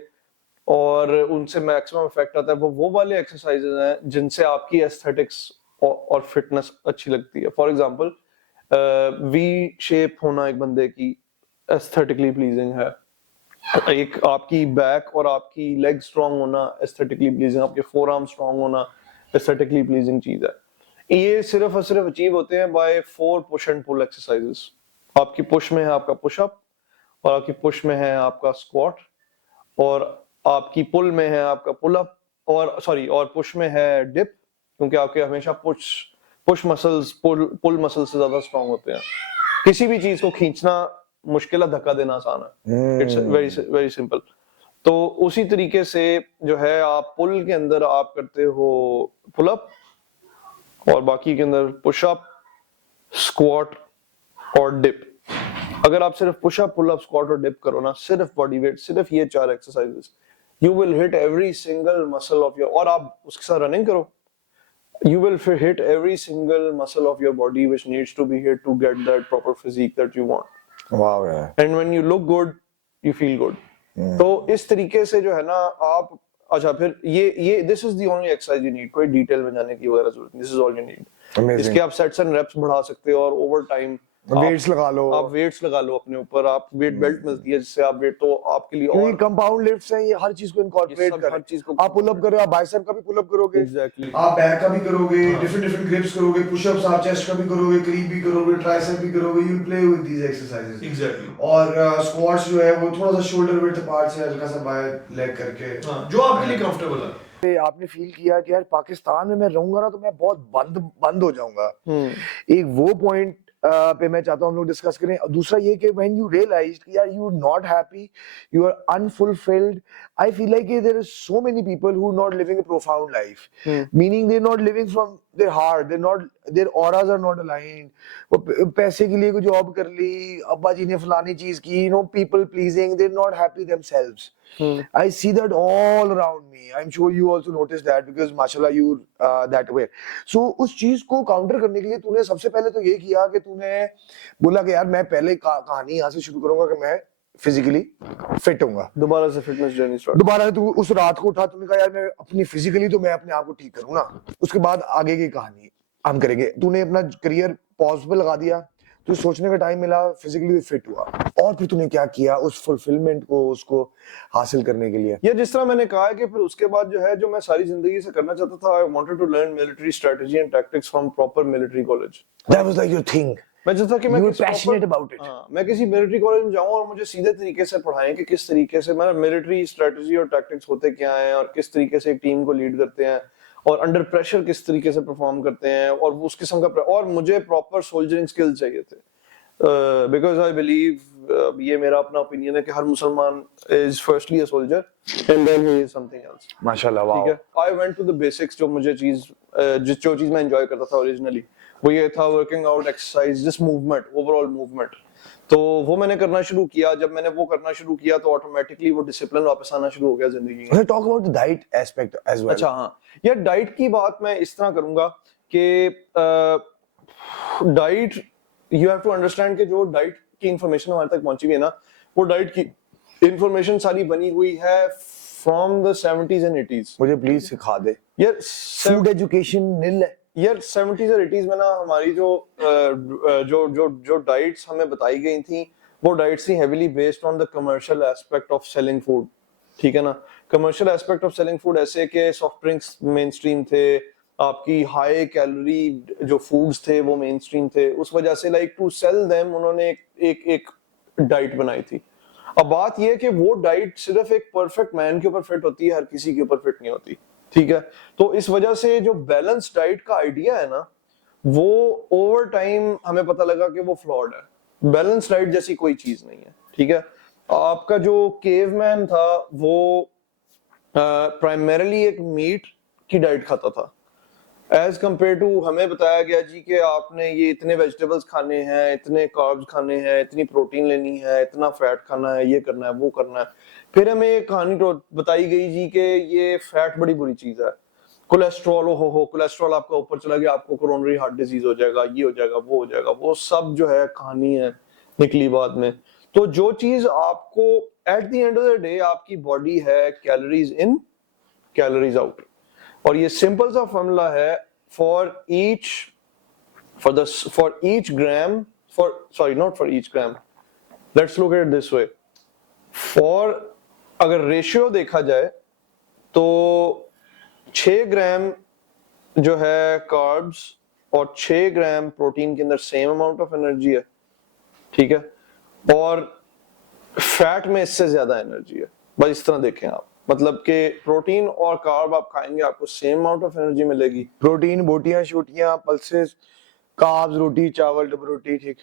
और उनसे मैक्सिमम इफेक्ट आता है। वो वाले एक्सरसाइजेज हैं जिनसे आपकी एस्थेटिक्स और फिटनेस अच्छी लगती है। फॉर एग्जांपल वी शेप होना एक बंदे की एस्थेटिकली प्लीजिंग है, एक आपकी बैक और आपकी लेग स्ट्रांग होना एस्थेटिकली प्लीजिंग, आपके फोर आर्म स्ट्रांग होना एस्थेटिकली प्लीजिंग चीज है। ये सिर्फ और सिर्फ अचीव होते हैं by 4 push and pull exercises. आपकी पुश में है आपका पुशअप, और आपकी पुश में है आपका स्क्वाट, और आपकी पुल में है आपका पुल अप, और पुश में है डिप, क्योंकि आपके हमेशा पुश मसल्स पुल मसल से ज्यादा स्ट्रांग होते हैं। किसी भी चीज को खींचना मुश्किल है, धक्का देना आसान है। It's very simple. तो उसी तरीके से जो है आप पुल के अंदर आप करते हो पुल अप, और बाकी के अंदर पुश अप, स्क्वाट और डिप। अगर आप सिर्फ push up, pull up, squat और डिप करो ना, सिर्फ बॉडी वेट, सिर्फ ये 4 exercises, you will hit every single muscle of your, और आप उसके साथ रनिंग करो, you will hit every single muscle of your body which needs to be hit to get that proper physique that you want. Wow, yeah. And when you look good, you feel good. तो इस तरीके से जो है ना आप, अच्छा फिर ये this is the only exercise you need, कोई डिटेल में जाने की वगैरह जरूरत नहीं, this is all you need. Amazing. इसके आप सेट्स एंड रेप्स बढ़ा सकते हो और ओवर टाइम वेट्स लगा लो, आप वेट्स लगा लो अपने ऊपर, आप वेट बेल्ट मिलती है जिससे आप वेट, तो आपके लिए क्योंकि और कंपाउंड लिफ्ट्स हैं, ये हर चीज को इनकॉर्पोरेट कर, हर चीज को आप पुल अप कर रहे हो, आप बाइसेप का भी पुल अप करोगे, एग्जैक्टली आप बैक का भी करोगे, डिफरेंट डिफरेंट ग्रिप्स करोगे, पुशअप्स आप चेस्ट का भी करोगे, क्रीप भी करोगे, ट्राइसेप भी करोगे, you play with these exercises exactly. और स्क्वाट्स जो है वो थोड़ा सा शोल्डर विड्थ अपार्ट से हल्का सा बाय लेग करके, हाँ, जो आपके लिए कंफर्टेबल है। आपने फील किया कि यार पाकिस्तान में मैं रहूंगा ना तो मैं बहुत बंद हो जाऊंगा, एक वो पॉइंट पे मैं चाहता हूँ हम लोग डिस्कस करें। और दूसरा ये कि व्हेन यू रियलाइज कि यार you are not happy, you are unfulfilled, I feel like there is so many people who are not living a profound life, meaning they are not living from their heart, they not, their auras are not aligned, वो पैसे के लिए कोई job कर ली, अब्बा जी ने फलानी चीज की, you know, people pleasing, they are not happy themselves. I see that all around me. I'm sure you also notice that because mashallah you that way. So उस चीज को काउंटर करने के लिए तूने सबसे पहले तो ये किया कि तूने बोला कि यार मैं पहले कहानी यहाँ से शुरू करूंगा कि मैं फिजिकली फिट होऊंगा, दोबारा से फिटनेस जर्नी स्टार्ट। दोबारा से तू उस रात को उठा, तूने कहा यार मैं अपनी फिजिकली तो मैं अपने आप को ठीक करूँ ना, उसके बाद आगे की कहानी हम करेंगे। तूने अपना करियर पॉज पे लगा दिया, तो सोचने का टाइम मिला, फिजिकली फिट हुआ, और फिर तूने क्या किया उस फुलफिलमेंट को, उसको हासिल करने के लिए? ये जिस तरह मैंने कहा है कि फिर उसके बाद जो है, जो मैं सारी जिंदगी से करना चाहता था, I wanted to learn military strategy and tactics from proper military college. That was like your thing. मैं चाहता कि मैं You were किसी passionate about it. हाँ, मैं किसी मिलिट्री कॉलेज में जाऊं और मुझे सीधे तरीके से पढ़ाएं कि किस तरीके से मतलब मिलिट्री स्ट्रेटजी और टैक्टिक्स होते क्या हैं, और किस तरीके से एक टीम को लीड करते हैं, और अंडर प्रेशर किस तरीके से परफॉर्म करते हैं, और उस किस्म का, और मुझे प्रॉपर सोल्जरिंग स्किल्स चाहिए थे। बिकॉज आई बिलीव, ये मेरा अपना ओपिनियन है कि हर मुसलमान is firstly a soldier and then he is something else. माशाल्लाह, वाह। ठीक है, I went to the basics. जो मुझे जो चीज मैं एंजॉय करता था ओरिजिनली, वो ये था working out, exercise, just movement, overall movement. तो वो मैंने करना शुरू किया। जब मैंने वो करना शुरू किया तो ऑटोमेटिकली वो डिसिप्लिन वापस आना शुरू हो गया जिंदगी में। Talk about the diet aspect as well. अच्छा, हाँ, यार डाइट की बात मैं इस तरह करूंगा कि diet, you have to understand कि जो डाइट की इंफॉर्मेशन हमारे तक पहुंची हुई है ना, वो डाइट की इंफॉर्मेशन सारी बनी हुई है from the 70s and 80s। मुझे प्लीज सिखा दे यार फूड एजुकेशन निल है यार 70s और 80s में ना हमारी जो जो जो जो डाइट्स हमें बताई गई थी, वो डाइट्स थी heavily based on the commercial aspect of selling food. ठीक है ना, commercial aspect of selling food ऐसे कि सॉफ्ट ड्रिंक्स मेन स्ट्रीम थे, आपकी हाई कैलोरी जो फूड्स थे वो मेन स्ट्रीम थे। उस वजह से लाइक टू सेल देम उन्होंने एक डाइट बनाई थी। अब बात ये है कि वो डाइट सिर्फ एक परफेक्ट मैन के ऊपर फिट होती है, हर किसी के ऊपर फिट नहीं होती। ठीक है, तो इस वजह से जो बैलेंस डाइट का आइडिया है ना, वो ओवर टाइम हमें पता लगा कि वो फ्लॉड है। बैलेंस डाइट जैसी कोई चीज नहीं है। ठीक है, आपका जो केवमैन था वो प्राइमरीली एक मीट की डाइट खाता था, एज कंपेयर टू हमें बताया गया जी कि आपने ये इतने वेजिटेबल्स खाने हैं, इतने कार्ब्स खाने हैं, इतनी प्रोटीन लेनी है, इतना फैट खाना है, ये करना है, वो करना है। फिर हमें एक कहानी तो बताई गई जी कि ये फैट बड़ी बुरी चीज है, कोलेस्ट्रॉल हो कोलेस्ट्रॉल आपका ऊपर चला गया, आपको कोरोनरी हार्ट डिजीज हो जाएगा, ये हो जाएगा, वो हो जाएगा। वो सब जो है कहानी है, निकली बाद में। तो जो चीज आपको eight the end of the day, आपकी बॉडी है कैलोरीज इन कैलोरीज आउट, और ये सिंपल सा फॉर्मूला है for each gram, not for each gram, let's look at it this way, for अगर रेशियो देखा जाए तो 6 ग्राम जो है कार्ब्स और 6 ग्राम प्रोटीन के अंदर सेम अमाउंट ऑफ एनर्जी है। ठीक है, और फैट में इससे ज्यादा एनर्जी है। बस इस तरह देखें आप, मतलब कि प्रोटीन और कार्ब आप खाएंगे, आपको सेम अमाउंट ऑफ एनर्जी मिलेगी। प्रोटीन बोटियां शोटियां पल्सेस, कार्ब्स रोटी चावल डबल रोटी। ठीक,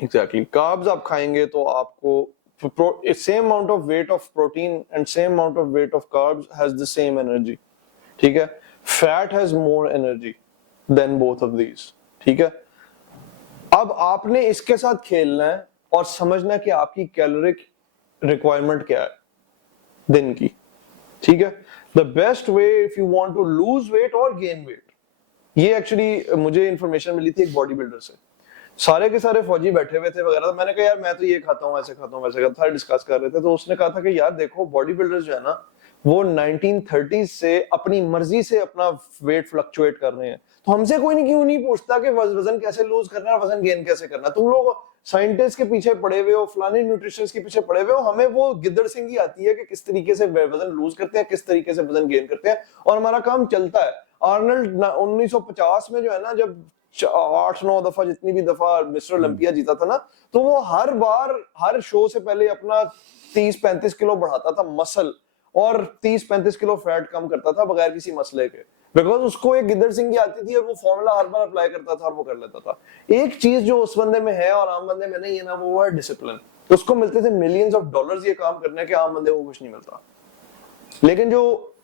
एग्जैक्टली, कार्ब्स आप खाएंगे तो आपको same amount of weight of protein and same amount of weight of carbs has the same energy. ठीक है, fat has more energy than both of these. ठीक है, अब आपने इसके साथ खेलना है और समझना है कि आपकी कैलोरिक रिक्वायरमेंट क्या है दिन की। ठीक है, the best way if you want to lose weight और गेन वेट, ये एक्चुअली मुझे इंफॉर्मेशन मिली थी एक बॉडी बिल्डर से। सारे के सारे फौजी बैठे हुए थे वगैरह, तो मैंने कहा यार मैं तो ये खाता हूँ, ऐसे खाता हूँ, वैसे खाता हूँ, डिस्कस कर रहे थे। तो उसने कहा था कि यार देखो, बॉडी बिल्डर्स जो है ना, वो 1930s से अपनी मर्जी से अपना वेट फ्लक्चुएट कर रहे हैं। तो हमसे कोई नहीं क्यों नहीं पूछता कि वजन कैसे लूज करना है, वजन गेन कैसे करना है। तुम लोग साइंटिस्ट के पीछे पड़े हुए हो, फलाने न्यूट्रिशनिस्ट के पीछे पड़े हुए हो, हमें वो गिद्दड़ सिंगी आती है कि किस तरीके से वजन लूज करते हैं, किस तरीके से वजन गेन करते हैं, और हमारा काम चलता है। आर्नल्ड 1950 में जो है ना, जब 8-9 दफा जितनी भी दफा मिस्टर ओलंपिया जीता था ना, तो वो हर बार हर शो से पहले अपना 30-35 किलो बढ़ाता था मसल, और 30-35 किलो फैट कम करता था बगैर किसी मसले के, बिकॉज उसको एक गिद्दड़ सिंह की आती थी और वो फॉर्मूला हर बार अप्लाई करता था और वो कर लेता था। एक चीज जो उस बंदे में है और आम बंदे में नहीं है ना, वो है डिसिप्लिन। उसको मिलते थे मिलियंस ऑफ डॉलर्स ये काम करने के, आम बंदे को कुछ नहीं मिलता। लेकिन जो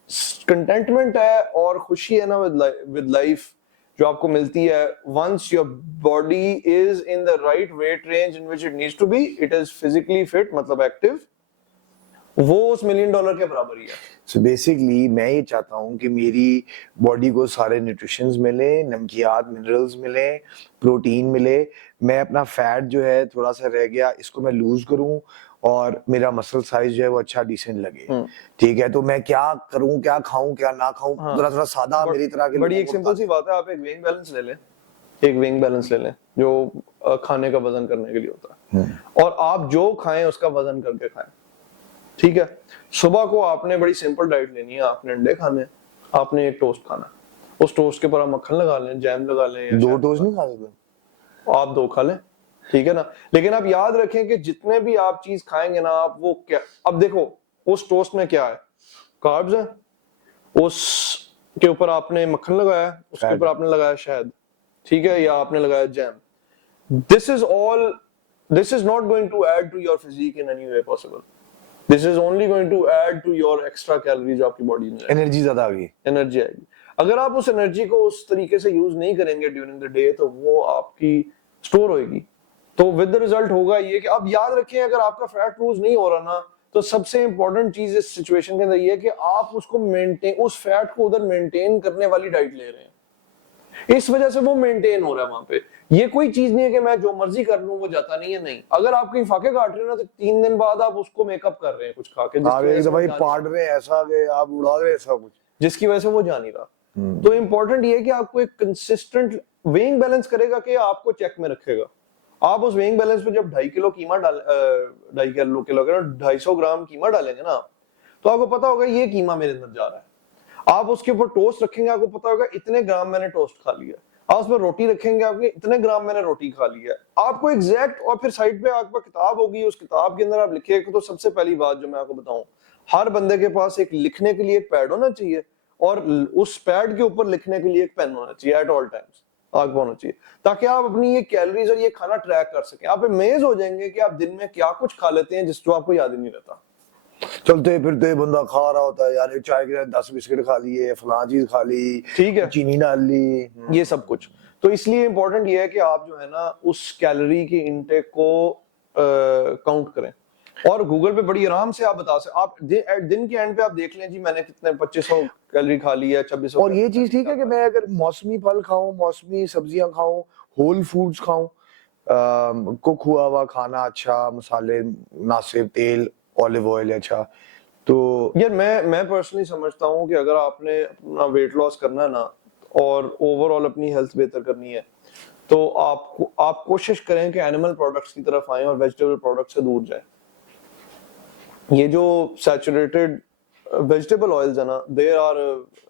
कंटेंटमेंट है और खुशी है ना विद लाइफ जो आपको मिलती है, once your body is in the right weight range in which it needs to be, it is physically fit, मतलब एक्टिव, वो उस $1 मिलियन के बराबर ही है। सो बेसिकली मैं ये चाहता हूँ कि मेरी बॉडी को सारे न्यूट्रिशंस मिले, नमकियात मिनरल्स मिले, प्रोटीन मिले, मैं अपना फैट जो है थोड़ा सा रह गया इसको मैं लूज करूँ और मेरा मसल साइज जो है वो अच्छा डिसेंट लगे। ठीक है, तो मैं क्या करूँ, क्या खाऊं, क्या ना खाऊं, थोड़ा सादा मेरी तरह के बड़ी एक सिंपल सी बात है, आप एक वेइंग बैलेंस ले लें, एक वेइंग बैलेंस ले लें जो खाने का वजन करने के लिए होता है, और आप जो खाएं उसका वजन करके खाएं। ठीक है, सुबह को आपने बड़ी सिंपल डाइट लेनी है, आपने अंडे खाने, आपने एक टोस्ट खाना, उस टोस्ट के ऊपर आप मक्खन लगा लें, जैम लगा लें, या 2 टोस्ट नहीं खा सकते आप 2 खा लें, ठीक है ना। लेकिन आप याद रखें कि जितने भी आप चीज खाएंगे ना, आप वो क्या, अब देखो उस टोस्ट में क्या है, कार्ब्स है, उसके ऊपर आपने मक्खन लगाया, उसके ऊपर आपने लगाया शहद, ठीक है, या आपने लगाया jam. This is not going to add to your physique in any way possible. This is only going to add to your extra calories आपकी बॉडी में, एनर्जी ज्यादा आ गई, एनर्जी आएगी। अगर आप उस एनर्जी को उस तरीके से यूज नहीं करेंगे ड्यूरिंग द डे, तो वो आपकी स्टोर होएगी। तो विद द रिजल्ट होगा ये कि आप याद रखें, अगर आपका फैट लूज नहीं हो रहा ना, तो सबसे इंपॉर्टेंट चीज इस सिचुएशन के अंदर ये है कि आप उसको मेंटेन, उस फैट को उधर मेंटेन करने वाली डाइट ले रहे हैं, इस वजह से वो मेंटेन हो रहा है वहां पे। ये कोई चीज नहीं है कि मैं जो मर्जी कर लूं वो जाता नहीं है, नहीं। अगर आप कहीं फाके काट रहे हो ना, तो 3 दिन बाद आप उसको मेकअप कर रहे हैं कुछ खा के, भाई पाट रहे हैं ऐसा कि आप उड़ा रहे हैं सब कुछ, जिसकी वजह से वो जा नहीं रहा। तो इम्पोर्टेंट ये है कि आपको एक कंसिस्टेंट वेइंग बैलेंस करेगा कि आपको चेक में रखेगा। आप उस वेइंग बैलेंस पे जब 2.5 किलो कीमा डाल 2.5 किलो 250 ग्राम कीमा डालेंगे ना, तो आपको पता होगा ये कीमा मेरे अंदर जा रहा है। आप उसके ऊपर टोस्ट रखेंगे, आपको पता होगा इतने ग्राम मैंने टोस्ट खा लिया। आप उसमें रोटी रखेंगे, आपके इतने ग्राम मैंने रोटी खा लिया। आपको एग्जैक्ट, और फिर साइड पे आपका किताब होगी, उस किताब के अंदर आप लिखिएगा। तो सबसे पहली बात जो मैं आपको बताऊं, हर बंदे के पास एक लिखने के लिए एक पैड होना चाहिए, और उस पैड के ऊपर लिखने के लिए एक पेन होना चाहिए एट ऑल टाइम्स, आपको होना चाहिए, ताकि आप अपनी ये कैलोरीज और ये खाना ट्रैक कर सकें। आप अमेज हो जाएंगे कि आप दिन में क्या कुछ खा लेते हैं जिसको आपको याद ही नहीं रहता। चलते फिरते बंदा खा रहा होता है यार, चाय के साथ 10 बिस्किट खा लिए, फलां चीज खा ली, ठीक है, चीनी डाल ली, ये सब कुछ। तो इसलिए इंपॉर्टेंट ये है कि आप जो है ना उस कैलोरी की इनटेक को काउंट करें, और गूगल पे बड़ी आराम से आप बता सकते। आप दिन के एंड पे आप देख लें जी मैंने कितने 2500 कैलोरी खा ली है, 2600। और ये चीज ठीक है कि मैं अगर मौसमी फल खाऊं, मौसमी सब्जियां खाऊं, होल फूड्स खाऊं, कुक हुआ हुआ खाना, अच्छा मसाले मुनासिब, तेल ऑलिव ऑयल अच्छा, तो यार मैं पर्सनली समझता हूँ कि अगर आपने अपना वेट लॉस करना है ना, और ओवरऑल अपनी हेल्थ बेहतर करनी है, तो आप कोशिश करें कि एनिमल प्रोडक्ट्स की तरफ आएं और वेजिटेबल प्रोडक्ट से दूर जाएं। ये जो सैचुरेटेड वेजिटेबल ऑयल्स है ना, they are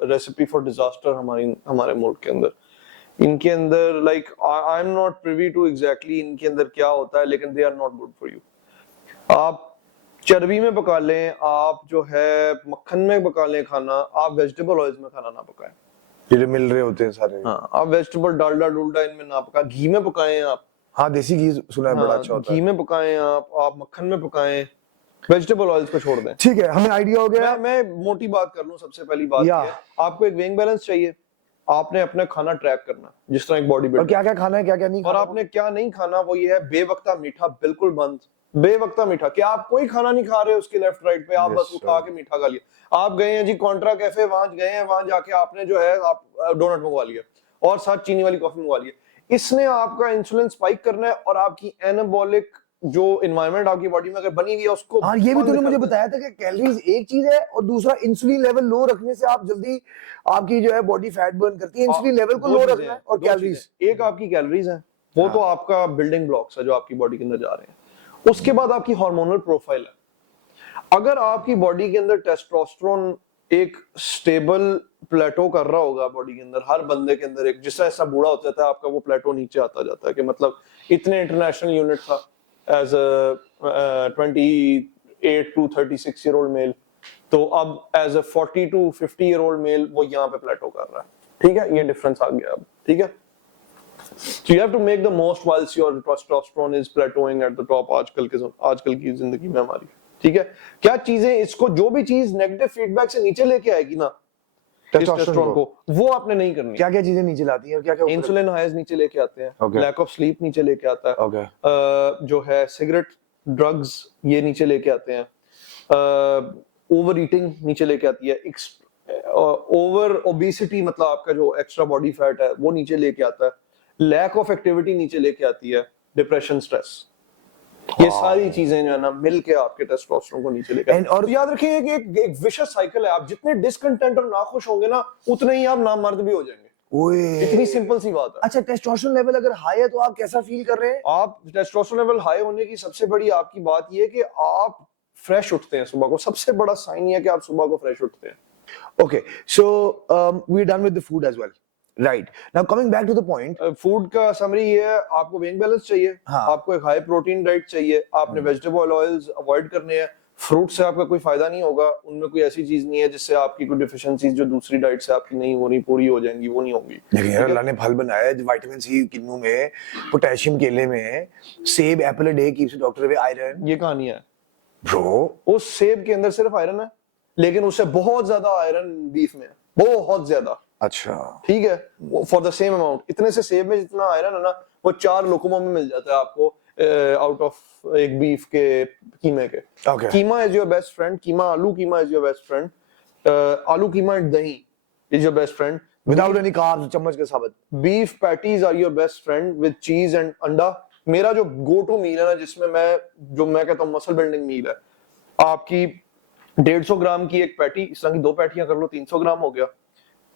recipe for disaster हमारे मुल्क के अंदर। इनके अंदर like I am not privy to exactly इनके अंदर क्या होता है, लेकिन they are not good for you. आप चर्बी में पका लें, आप जो है मक्खन में पका लें खाना, आप वेजिटेबल ऑयल्स में खाना ना पकाएं, जो मिल रहे होते हैं सारे। हाँ, आप वेजिटेबल डालडा डुलडा इनमें ना पकाएं, घी में पकाएं आप। हाँ, देसी घी सुना है बड़ा अच्छा होता है। घी में पकाएं आप मक्खन में पकाएं, वेजिटेबल ऑयल्स को छोड़ दें। ठीक है, हमें आइडिया हो गया। मैं मोटी बात कर लूं, सबसे पहली बात ये है, आपको एक वेइंग बैलेंस चाहिए। आपने अपना खाना ट्रैक करना, जिस तरह एक बॉडी बिल्डर, और क्या क्या खाना है, क्या क्या नहीं खाना, और आपने क्या नहीं खाना, वो ये है बेवक्ता मीठा बिल्कुल बंद। बेवक्ता मीठा, कि आप कोई खाना नहीं खा रहे उसके लेफ्ट राइट पे, आप बस उठा के मीठा खा लिया। आप गए हैं जी कॉन्ट्रा कैफे, वहां गए हैं, वहां जाके आपने जो है आप डोनट मंगवा लिया और साथ चीनी वाली कॉफी मंगवा लिया। इसने आपका इंसुलिन स्पाइक करना है और आपकी एनाबॉलिक जो एनवायरनमेंट आपकी बॉडी में अगर बनी हुई है उसको हाँ, ये भी बंद तूने कर मुझे देता है। बताया था कि कैलोरीज एक चीज है और दूसरा इंसुलिन लेवल लो रखने से आप जल्दी आपकी जो है बॉडी फैट बर्न करती है। इंसुलिन लेवल को दो लो चीजें रखना है हैं, और दो कैलोरीज। चीजें। एक आपकी कैलोरीज है, वो तो आपका बिल्डिंग ब्लॉक्स है जो आपकी बॉडी के अंदर जा रहे हैं। उसके बाद आपकी हार्मोनल प्रोफाइल है। अगर आपकी बॉडी के अंदर टेस्टोस्टेरोन एक स्टेबल प्लेटो कर रहा होगा बॉडी के अंदर, हर बंदे के अंदर एक जिस ऐसा बूढ़ा होता था आपका वो प्लेटो नीचे आता जाता है कि मतलब इतने इंटरनेशनल यूनिट था as a 28 to 36 year old male, तो अब as a 40 to 50 year old male वो यहाँ पे प्लेटो कर रहा है। ठीक है, ये डिफरेंस आ गया अब। ठीक है, so you have to make the most whilst your testosterone is plateauing at the top आजकल की जिंदगी में हमारी। ठीक है, क्या चीजें इसको जो भी चीज नेगेटिव फीडबैक से नीचे लेके आएगी ना टेस्टोस्टेरोन को, वो आपने नहीं करनी। क्या क्या चीजें नीचे लाती हैं और क्या क्या इंसुलिन हाइज नीचे लेके आते हैं, लैक ऑफ स्लीप नीचे लेके आता है, जो है सिगरेट ड्रग्स ये नीचे लेके आते हैं, ओवर ईटिंग नीचे लेके आती है, ओवर ओबेसिटी मतलब आपका जो एक्स्ट्रा बॉडी फैट है वो नीचे लेके आता है, लैक ऑफ एक्टिविटी नीचे लेके आती है, डिप्रेशन, स्ट्रेस, ये सारी चीजें जो है ना मिलके आपके टेस्टोस्टेरोन को नीचे लेके और तो याद रखिए एक विशेष साइकिल है। आप जितने डिसकंटेंट और नाखुश होंगे ना उतने ही आप नामर्द भी हो जाएंगे। ओए इतनी सिंपल सी बात है। अच्छा, टेस्टोस्टेरोन लेवल अगर हाई है तो आप कैसा फील कर रहे हैं? आप टेस्टोस्टेरोन लेवल हाई होने की सबसे बड़ी आपकी बात ये है कि आप फ्रेश उठते हैं सुबह को। सबसे बड़ा साइन ये है कि आप सुबह को फ्रेश उठते हैं। Okay, so we're done with the food as well. Right. Now coming back to the point. Food का समरी ये है, आपको वेइंग बैलेंस चाहिए, हाँ. आपको एक हाई प्रोटीन डाइट चाहिए, आपने वेजिटेबल ऑयल्स अवॉइड करने हैं, फ्रूट से आपका कोई फायदा नहीं होगा, उनमें कोई ऐसी चीज नहीं है जिससे आपकी कोई डिफिशियंसीज जो दूसरी डाइट से आपकी नहीं हो रही पूरी हो जाएंगी, वो नहीं होंगी। देखिए यार, अल्लाह ने फल बनाया है, विटामिन सी किन्नू में, पोटेशियम केले में, सेब Apple a day keeps the doctor away, iron. ये कहानी है ब्रो, उस सेब के अंदर सिर्फ आयरन है, लेकिन उससे बहुत ज्यादा आयरन बीफ में है, बहुत ज्यादा। अच्छा, ठीक है, फॉर द सेम अमाउंट, इतने से सेब में जितना आयरन है ना वो 4 लोकोमो में मिल जाता है आपको आउट ऑफ एक बीफ के कीमे के। Okay. Keema is your best friend, aloo keema is your best friend, aloo keema and dahi is your best friend without any carbs, चम्मच के साबित। Beef patties are your best friend with cheese and anda. मेरा जो गो टू मील है ना जिसमें मैं कहता हूँ मसल बिल्डिंग मील है, आपकी 150 ग्राम की एक पैटी, इस तरह की 2 पैटियां कर लो, 300 ग्राम हो गया।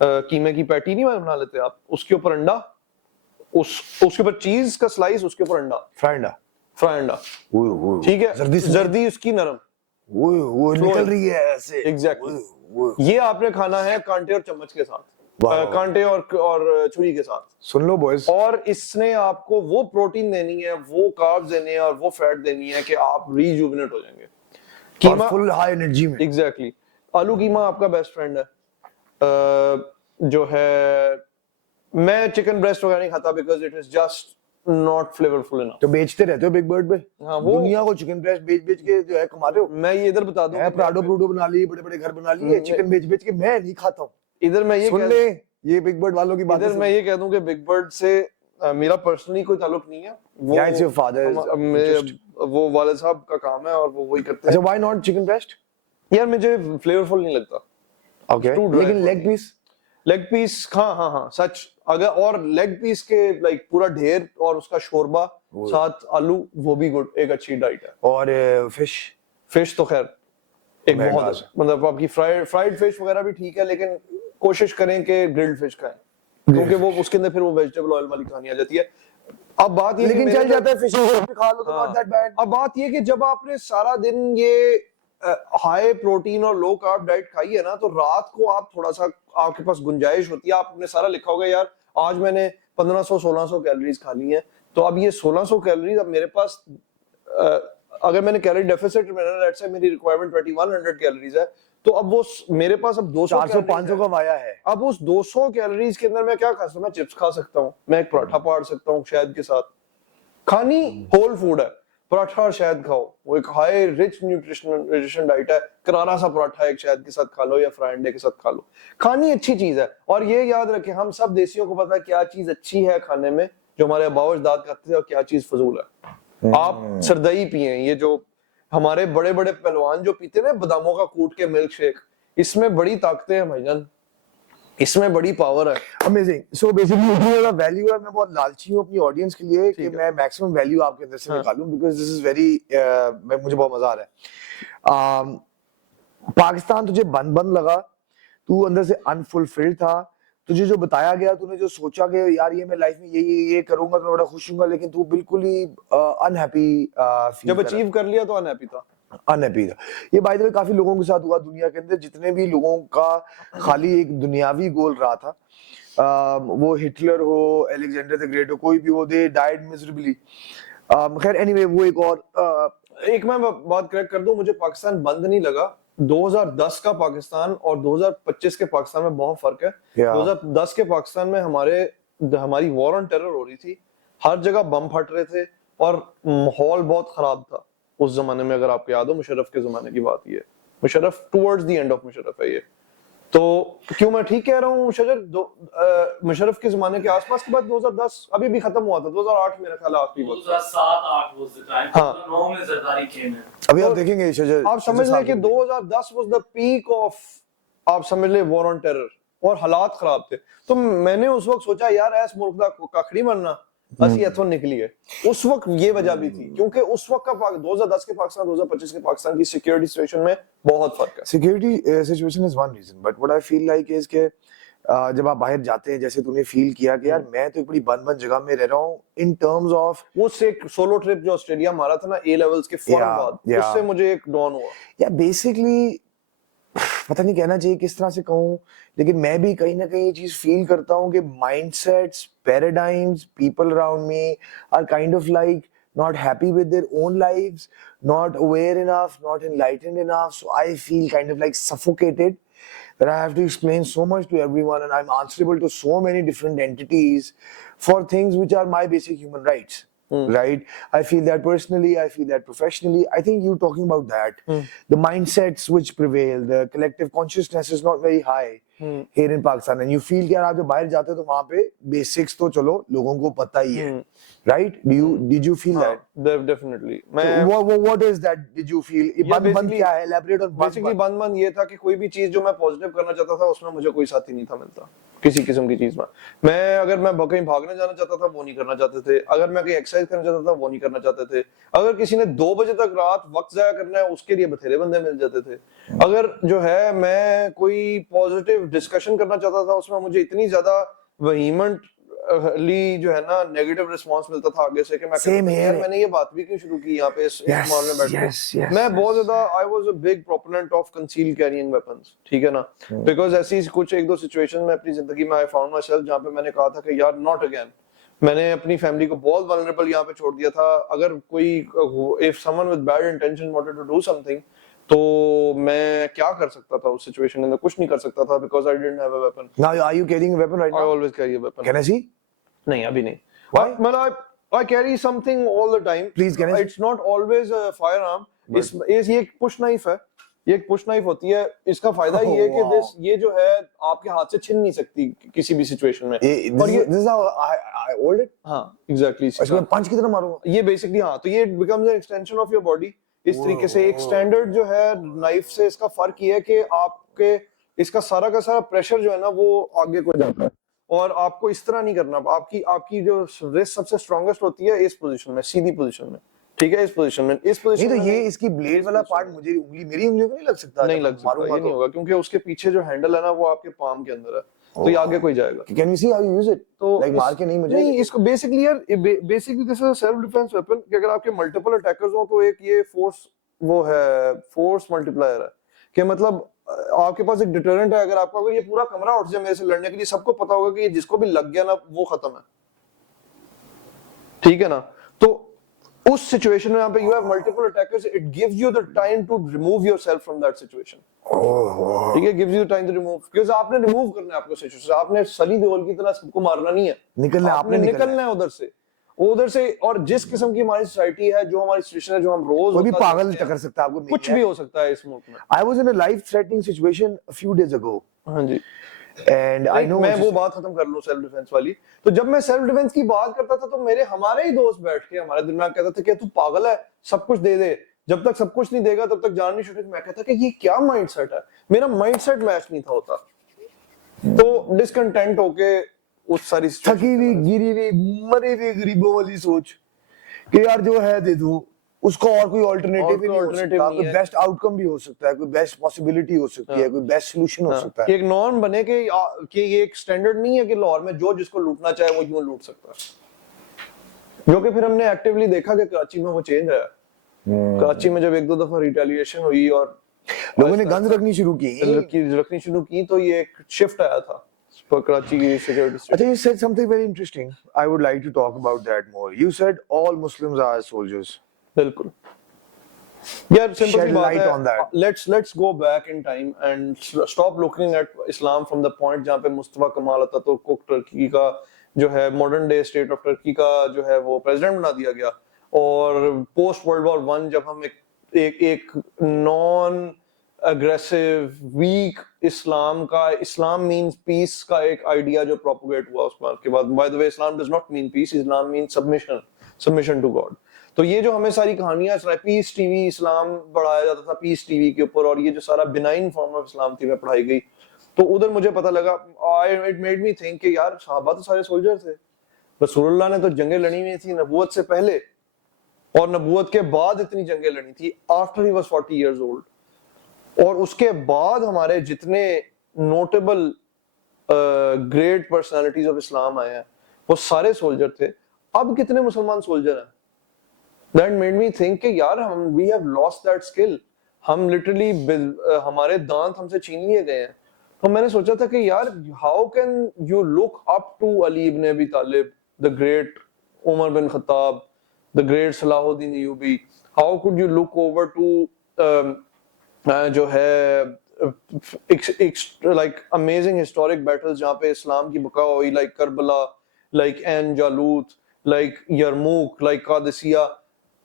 कीमे की पैटी नहीं बना लेते आप, उसके ऊपर अंडा, उसके ऊपर चीज का स्लाइस, उसके ऊपर अंडा, फ्राई अंडा। ठीक है, जर्दी उसकी नरम, वो निकल रही है ऐसे। एग्जैक्टली। ये आपने खाना है कांटे और चम्मच के साथ, कांटे और छुरी के साथ। सुन लो बॉयज, और इसने आपको वो प्रोटीन देनी है, वो कार्ब्स देने हैं और वो फैट देनी है कि आप रिजुविनेट हो जाएंगे। कीमा फुल हाई एनर्जी में। एग्जैक्टली। आलू कीमा आपका बेस्ट फ्रेंड है। जो है, मैं चिकन ब्रेस्ट वगैरह नहीं खाता because it is just not flavourful enough. तो बेचते रहते हो बिग बर्ड पे? हाँ, वो दुनिया को चिकन ब्रेस्ट बेच के जो है कमा रहे हो। मैं ये इधर बता दूं, प्राडो प्रूडो बना लिए, बड़े-बड़े घर बना लिए, चिकन बेच के मैं नहीं खाता हूँ। इधर मैं ये सुन ले, ये बिग बर्ड वालों की बात इधर मैं ये कह दूं कि बिग बर्ड से मेरा पर्सनली कोई ताल्लुक नहीं है। वो Yeah, it's your father. वो वाले साहब का काम है और वो वही करते हैं। अच्छा, why not chicken breast? यार मुझे फ्लेवरफुल नहीं लगता। Okay. Too dry लेकिन for leg piece? Leg piece, हाँ सच। अगर और लेग पीस के लाइक पूरा ढेर और उसका शोरबा साथ आलू, वो भी गुड, एक अच्छी डाइट है। और फिश तो खैर एक बहुत मतलब आपकी फ्राइड फिश वगैरह भी ठीक है, लेकिन कोशिश करें कि ग्रिल्ड फिश खाएं, क्योंकि वो उसके अंदर फिर वो वेजिटेबल ऑयल वाली कहानी आ जाती है। अब बात ये, लेकिन चल जाता है, फिश भी खा लो तो नॉट दैट बैड। अब बात ये कि जब आपने सारा दिन ये हाई प्रोटीन और लो कार्ब डाइट खाई है ना, तो रात को आप थोड़ा सा, आपके पास गुंजाइश होती है, आपने सारा लिखा होगा यार आज मैंने 1500-1600 कैलोरीज खा ली हैं, तो अब ये 1600 कैलोरीज अब मेरे पास, अगर मैंने कैलोरी डेफिसिट में लेट्स से मेरी रिक्वायरमेंट 2100 कैलोरीज है, तो अब वो मेरे पास अब 200 400-500 का वाया है। अब उस 200 कैलोरीज के अंदर मैं क्या खा सकता हूँ? मैं चिप्स खा सकता हूँ, मैं एक पराठा पाड़ सकता हूँ शहद के साथ। खानी होल फूड है, पराठा और शहद खाओ, वो एक हाई रिच न्यूट्रिशन डाइट है। करारा सा पराठा एक शहद के साथ खा लो या फ्राई अंडे के साथ खा लो। खानी अच्छी चीज है, और ये याद रखें हम सब देसियों को पता है क्या चीज अच्छी है खाने में, जो हमारे अबाव अजदाद खाते थे, और क्या चीज फजूल है। आप सरदई पिए, ये जो हमारे बड़े बड़े पहलवान जो पीते ना बादामों का कूट के मिल्क शेक, इसमें बड़ी ताकतें हैं भाईजान। इसमें बड़ी पावर है। अमेजिंग। सो बेसिकली इतनी ज्यादा वैल्यू है, मैं बहुत लालची हूँ अपनी ऑडियंस के लिए कि मैं मैक्सिमम वैल्यू आपके अंदर से निकालूं, बिकॉज दिस इज वेरी, मुझे बहुत मजा आ रहा है। पाकिस्तान तुझे बंद बंद लगा, तू अंदर से अनफुलफिल्ड था, तुझे जो बताया गया, तूने जो सोचा कि यार ये मैं लाइफ में ये करूंगा तो मैं बड़ा खुश हूंगा, लेकिन तू बिल्कुल ही अनहैप्पी जब अचीव कर लिया तो अनहैप्पी था। अनहैप्पी था। ये बाय द वे काफी लोगों के साथ हुआ दुनिया के अंदर, जितने भी लोगों का खाली एक दुनियावी गोल रहा था, वो हिटलर हो, अलेक्जेंडर द ग्रेट हो, कोई भी हो, दे डाइड मिजरेबली। खैर एनीवे, वो एक और एक मैं बात करेक्ट कर दूं, मुझे पाकिस्तान बंद नहीं लगा। 2010 का पाकिस्तान और 2025 के पाकिस्तान में बहुत फर्क है। 2010 के पाकिस्तान में हमारी वॉर ऑन टेरर हो रही थी, हर जगह बम फट रहे थे और माहौल बहुत खराब था उस जमाने में। अगर आपको याद हो, मुशर्रफ के जमाने की बात, ये Musharraf towards the end of Musharraf है ये। तो क्यों मैं ठीक कह रहा हूँ, मुशर्रफ के जमाने के आसपास के बाद 2010 अभी भी खत्म हुआ था, 2008 मेरा ख्याल आखिरी वक्त, 2007-8 was the time. हाँ। 2009 में जरदारी came in. अभी आप देखेंगे शजर, आप समझ लें कि 2010 वाज द पीक ऑफ, आप समझ लें, वॉर ऑन टेरर, और हालात खराब थे। तो मैंने उस वक्त सोचा यार ऐस मुल्क दा कखड़ी मरना असि इथों निकली है। उस वक्त ये वजह भी थी, क्योंकि उस वक्त का 2010 के पाकिस्तान 2025 के पाकिस्तान की सिक्योरिटी सिचुएशन में बहुत फर्क है। Security situation is one reason, but what I feel like is के जब आप बाहर जाते हैं, जैसे तूने फील किया कि यार मैं तो एक बड़ी बंद जगह में रह रहा हूँ, इन टर्म्स ऑफ वो से सोलो ट्रिप जो ऑस्ट्रेलिया मारा था ना ए लेवल्स के फौरन बाद, उससे मुझे एक डॉन हुआ। या बेसिकली पता नहीं कहना चाहिए किस तरह से कहूँ, लेकिन मैं भी कहीं ना कहीं ये चीज फील करता हूँ कि mindsets, paradigms, people around me are kind of like not happy with their own lives, not aware enough, not enlightened enough, so I feel kind of like suffocated, that I have to explain so much to everyone and I'm answerable to so many different entities for things which are my basic human rights. Right? I feel that personally, I feel that professionally. I think you talking about that. The mindsets which prevail, the collective consciousness is not very high here in Pakistan. And you feel कि यार आप जब बाहर जाते हो तो वहाँ पे basics तो चलो लोगों को पता ही है. Right? Did you feel that? Definitely. What is that? Did you feel? बंद क्या है? Elaborate on basically बंद ये था कि कोई भी चीज जो मैं पॉजिटिव करना चाहता था उसमें मुझे कोई साथी नहीं था मिलता, किसी किस्म की चीज में। अगर मैं कहीं भागने जाना चाहता था वो नहीं करना चाहते थे, अगर मैं कहीं एक्सरसाइज करना चाहता था वो नहीं करना चाहते थे, अगर किसी ने 2 बजे तक रात वक्त जाया करना है उसके लिए बथेरे बंदे मिल जाते थे, अगर जो है मैं कोई पॉजिटिव डिस्कशन करना चाहता था उसमें मुझे इतनी ज्यादा वहीमेंट जो है ना नेगेटिव रिस्पांस मिलता था आगे से कि मैं यार मैंने ये बात भी क्यों शुरू की यहाँ पे इस माहौल में बैठ के। मैं बहुत ज्यादा I was a big proponent of conceal carrying weapons, ठीक है ना, बिकॉज ऐसी कुछ 1-2 सिचुएशन में अपनी जिंदगी में आई फाउंड माय सेल्फ जहाँ पे मैंने कहा था कि यार नॉट अगेन। मैंने अपनी फैमिली को बहुत वल्नरेबल यहाँ पे छोड़ दिया था। अगर कोई if someone with bad intention wanted to do something तो मैं क्या कर सकता था उस सिचुएशन में? कुछ नहीं कर सकता था because I didn't have a weapon. Now are you carrying a weapon right now? I always carry a weapon. Can I see? नहीं अभी नहीं। Why? मतलब I carry something all the time. Please can I see? It's not always a firearm. ये एक push knife है। ये एक push knife होती है। इसका फायदा ये है कि ये जो है आपके हाथ से छिन नहीं सकती किसी भी सिचुएशन में। और ये this is how I hold it. हाँ exactly। इसमें पंच की तरह मारूंगा। ये बेसिकली हाँ, तो ये becomes an extension of your body. इस तरीके से एक स्टैंडर्ड जो है नाइफ से इसका फर्क ये है कि आपके इसका सारा का सारा प्रेशर जो है ना वो आगे को जाता है और आपको इस तरह नहीं करना। आपकी जो रिस्ट सबसे स्ट्रॉन्गेस्ट होती है इस पोजीशन में, सीधी पोजीशन में, ठीक है, इस पोजीशन में नहीं तो ये इसकी ब्लेड वाला पार्ट मुझे मेरी उंगलियों को नहीं लग सकता। नहीं लग सकता, ये नहीं होगा क्योंकि उसके पीछे जो हैंडल है ना वो आपके पाम के अंदर है, तो ये आगे कोई जाएगा। Can you see how you use it? तो लाइक मार के नहीं मुझे नहीं, इसको बेसिकली यार basically this is a self defence weapon कि अगर आपके मल्टीपल अटैकर्स हो तो एक ये फोर्स वो है, फोर्स मल्टीप्लायर है कि मतलब आपके पास एक डिटरेंट है। अगर ये पूरा कमरा उठ जाए मेरे से लड़ने के लिए, सबको पता होगा कि ये जिसको भी लग गया ना वो खत्म है, ठीक है ना। तो उस सिचुएशन में यहाँ पे you have multiple attackers, it gives you the time to remove yourself from that situation, ठीक है, gives you time to remove, क्योंकि आपने रिमूव करना है आपको सिचुएशन। आपने सली देओल की तरह सबको मारना नहीं है, निकलना है उधर से। और जिस किस्म की हमारी सोसाइटी है, जो हमारी सिचुएशन है, जो हम रोज वो भी पागल कर सकता है, आपको कुछ भी हो सकता है इस मुल्क में। I was in a life threatening situation a few days ago. हाँ जी। And I know मैं वो बात खत्म कर लूं सेल्फ डिफेंस वाली। तो जब मैं सेल्फ डिफेंस की बात करता था तो हमारे ही दोस्त बैठ के हमारे दिमाग कहता था कि तू पागल है, सब कुछ दे दे, जब तक सब कुछ नहीं देगा तब तक जान नहीं छूटेगी। मैं कहता कि ये क्या माइंडसेट है? मेरा माइंडसेट मैच नहीं था होता। तो डिसकंटेंट होके उस सारी थकी हुई, गिरी हुई, मरे हुए गरीबों वाली सोच कि यार जो है दे दूं, उसका और कोई ऑल्टरनेटिव नहीं हो सकता, कोई बेस्ट आउटकम भी हो सकता है, कोई बेस्ट पॉसिबिलिटी हो सकती है, कोई बेस्ट सोल्यूशन हो सकता कि है। एक नॉर्म बने कि ये एक स्टैंडर्ड नहीं है कि लाहौर में जो जिसको लूटना चाहे वो यूं लूट सकता है, जो कि फिर हमने एक्टिवली देखा कि कराची में वो चेंज आया। कराची में जब एक दो दफा रिटेलिएशन हुई और लोगों ने गन्स रखनी शुरू की तो ये एक शिफ्ट आया था कराची की सिक्योरिटी। अच्छा, you said something very interesting. I would like to talk about that more. You said all Muslims are soldiers. बिल्कुल यार, सिंपल Shed सी बात light है। on that. Let's go back in time and stop looking at Islam from the point जहाँ पे Mustafa Kemal Ataturk को Turkey का जो है modern day state of Turkey का जो है वो प्रेसिडेंट बना दिया गया, और पोस्ट वर्ल्ड वॉर 1 जब हम एक non aggressive weak Islam means peace का एक आइडिया जो प्रोपोगेट हुआ उसके बाद, by the way Islam does not mean peace, Islam mean submission to God. तो ये जो हमें सारी कहानियां पीस टीवी इस्लाम पढ़ाया जाता था पीस टीवी के ऊपर, और ये जो सारा बिनाइन फॉर्म ऑफ इस्लाम थी में पढ़ाई गई, तो उधर मुझे पता लगा, इट मेड मी थिंक कि यार सहाबा तो सारे सोल्जर थे, रसूलुल्लाह ने तो जंगें लड़ी हुई थी नबूवत से पहले, और नबूवत के बाद इतनी जंगें लड़ी थी after he was 40 years old, और उसके बाद हमारे जितने notable great personalities of Islam आए हैं वो सारे सोल्जर थे। अब कितने मुसलमान सोल्जर हैं? That made me think कि यार we have lost that skill, हम literally हमारे दांत हमसे छीन लिए गए हैं। तो मैंने सोचा था कि यार how can you look up to Ali ibn Abi Talib, the great Umar bin Khattab, the great Salahuddin Ayyubi, how could you look over to जो है like amazing historic battles जहाँ पे इस्लाम की बका हुई, like Karbala, like Ain Jalut, like Yarmouk, like Qadisiyyah,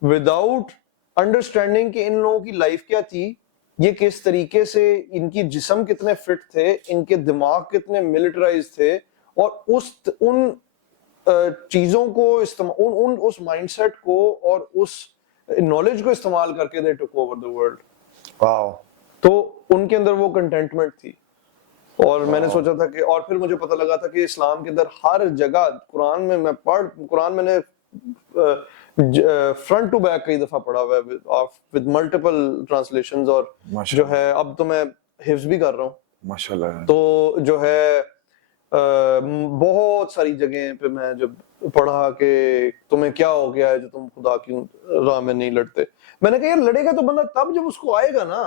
without understanding कि इन लोगों की लाइफ क्या थी, ये किस तरीके से, इनकी जिस्म कितने फिट थे, इनके दिमाग कितने मिलिटराइज थे, और उन चीजों को उस माइंडसेट को और उस नॉलेज को इस्तेमाल करके they took over the world. Wow. तो उनके अंदर वो कंटेंटमेंट थी, और मैंने सोचा था कि, और फिर मुझे पता लगा था कि इस्लाम के अंदर हर जगह कुरान मैंने फ्रंट टू बैक कई दफा पढ़ा हुआ है विद मल्टीपल ट्रांसलेशंस, और जो है अब तो मैं हिफ्ज भी कर रहा हूँ माशाल्लाह। तो जो है बहुत सारी जगह पे मैं जब पढ़ा कि तुम्हें क्या हो गया है जो तुम खुदा की राह में नहीं लड़ते, मैंने कहा यार लड़ेगा तो बंदा तब जब उसको आएगा ना।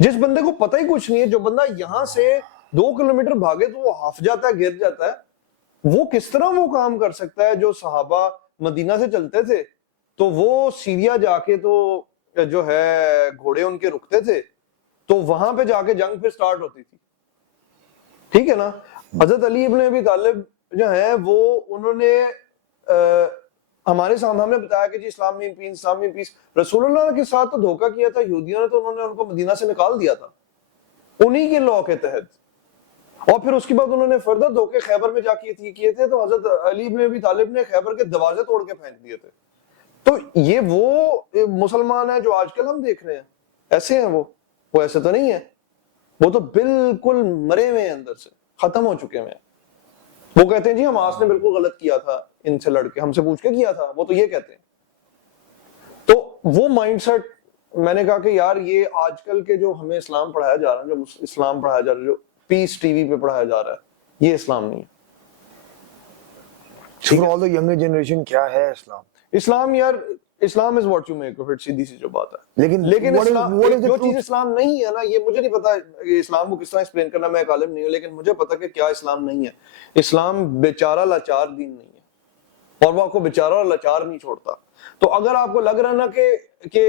जिस बंदे को पता ही कुछ नहीं है, जो बंदा यहाँ से 2 किलोमीटर भागे तो वो हाफ जाता है, गिर जाता है, वो किस तरह वो काम कर सकता है? जो सहाबा मदीना से चलते थे तो वो सीरिया जाके तो जो है घोड़े उनके रुकते थे, तो वहां पे जाके जंग फिर स्टार्ट होती थी, ठीक है ना। हजरत अली इब्न अबी तालिब जो है वो उन्होंने हमारे सामने बताया कि जी इस्लाम में पीस। रसूलुल्लाह के साथ तो धोखा किया था यहूदियों ने, तो उन्होंने उनको मदीना से निकाल दिया था उन्हीं के लॉ के तहत, और फिर उसके बाद उन्होंने फर्दर धोखे खैबर में जाके किए थे, तो हजरत अली इब्न अबी तालिब ने खैबर के दरवाजे तोड़ के फेंक दिए थे। तो ये वो मुसलमान है जो आजकल हम देख रहे हैं, ऐसे हैं वो ऐसे तो नहीं है, वो तो बिल्कुल मरे हुए हैं, अंदर से खत्म हो चुके हैं। वो कहते हैं जी हमास ने बिल्कुल गलत किया था, इनसे लड़के हमसे पूछ के किया था, वो तो ये कहते हैं। तो वो माइंडसेट, मैंने कहा कि यार ये आजकल के जो हमें इस्लाम पढ़ाया जा रहा है, जो इस्लाम पढ़ाया जा रहा है, जो पीस टीवी पे पढ़ाया जा रहा है, ये इस्लाम नहीं है। For all the younger generation, क्या है इस्लाम? इस्लाम यार, Islam is what you make of it, सीधी सी जो बात है। लेकिन जो चीज इस्लाम नहीं है ना, ये मुझे नहीं पता इस्लाम को किस तरह एक्सप्लेन करना, मैं एक आलिम नहीं हूं, लेकिन मुझे पता कि क्या इस्लाम नहीं है। इस्लाम बेचारा लाचार दीन नहीं है, और वो आपको बेचारा और लाचार नहीं छोड़ता। तो अगर आपको लग रहा है ना कि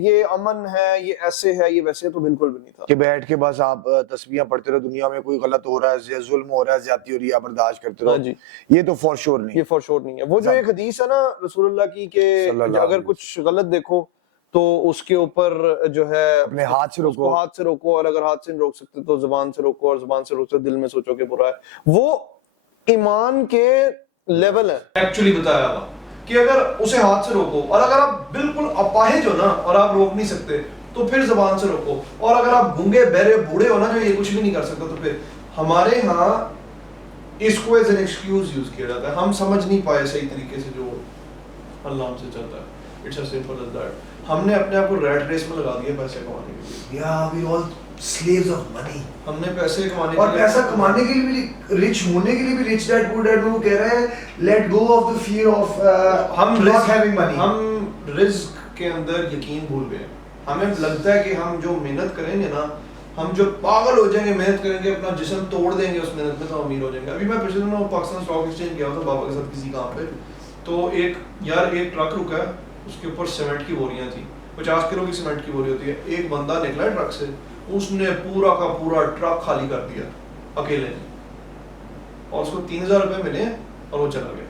ये अमन है, ये ऐसे है, ये वैसे, तो बिल्कुल भी नहीं था कि बैठ के बस आप तस्बीहां पढ़ते रहो, दुनिया में कोई गलत हो रहा है, जुल्म हो रहा है, ज्यादती हो रही है, बर्दाश्त करते रहो। जी, ये तो फॉर श्योर नहीं, ये फॉर श्योर नहीं है। वो जो एक हदीस है ना रसूलुल्लाह की कि अगर कुछ गलत देखो तो उसके ऊपर जो है अपने हाथ से रोको, और अगर हाथ से नहीं रोक सकते तो जुबान से रोको, और जुबान से रोकते दिल में सोचो कि बुरा है। वो ईमान के लेवल है। एक्चुअली बताया हुआ कि अगर उसे हाथ से रोको, और अगर आप बिल्कुल अपाहिज हो ना और आप रोक नहीं सकते तो फिर जुबान से रोको, और अगर आप गूंगे बहरे बूढ़े हो ना जो ये कुछ भी नहीं कर सकते तो फिर हमारे यहाँ इसको एज एन एक्सक्यूज यूज किया जाता है, हम समझ नहीं पाए सही तरीके से जो अल्लाह हमसे चाहता है। It's as simple as that. हमने अपने आप को रैट रेस में लगा दिया पैसे कमाने के लिए। Yeah, we all slaves of money. हमने पैसे कमाने और पैसा कमाने के लिए भी, रिच होने के लिए भी, रिच डैड पुअर डैड वो कह रहे हैं let go of the fear of हम not having money. हम रिस्क के अंदर यकीन भूल गए। हमें लगता है कि हम जो मेहनत करेंगे ना, हम जो पागल हो जाएंगे, मेहनत करेंगे, अपना जिस्म तोड़ देंगे उस मेहनत में, तो अमीर हो जाएंगे। अभी मैं पिछले दिनों पाकिस्तान स्टॉक एक्सचेंज गया था बाबा के साथ किसी काम पे, तो एक ट्रक रुका है, उसके ऊपर सीमेंट की बोरियां थी, 50 किलो की सीमेंट की बोरी होती है। एक बंदा निकला ट्रक से, उसने पूरा का पूरा ट्रक खाली कर दिया अकेले ने, और उसको 3000 रुपए मिले और वो चला गया।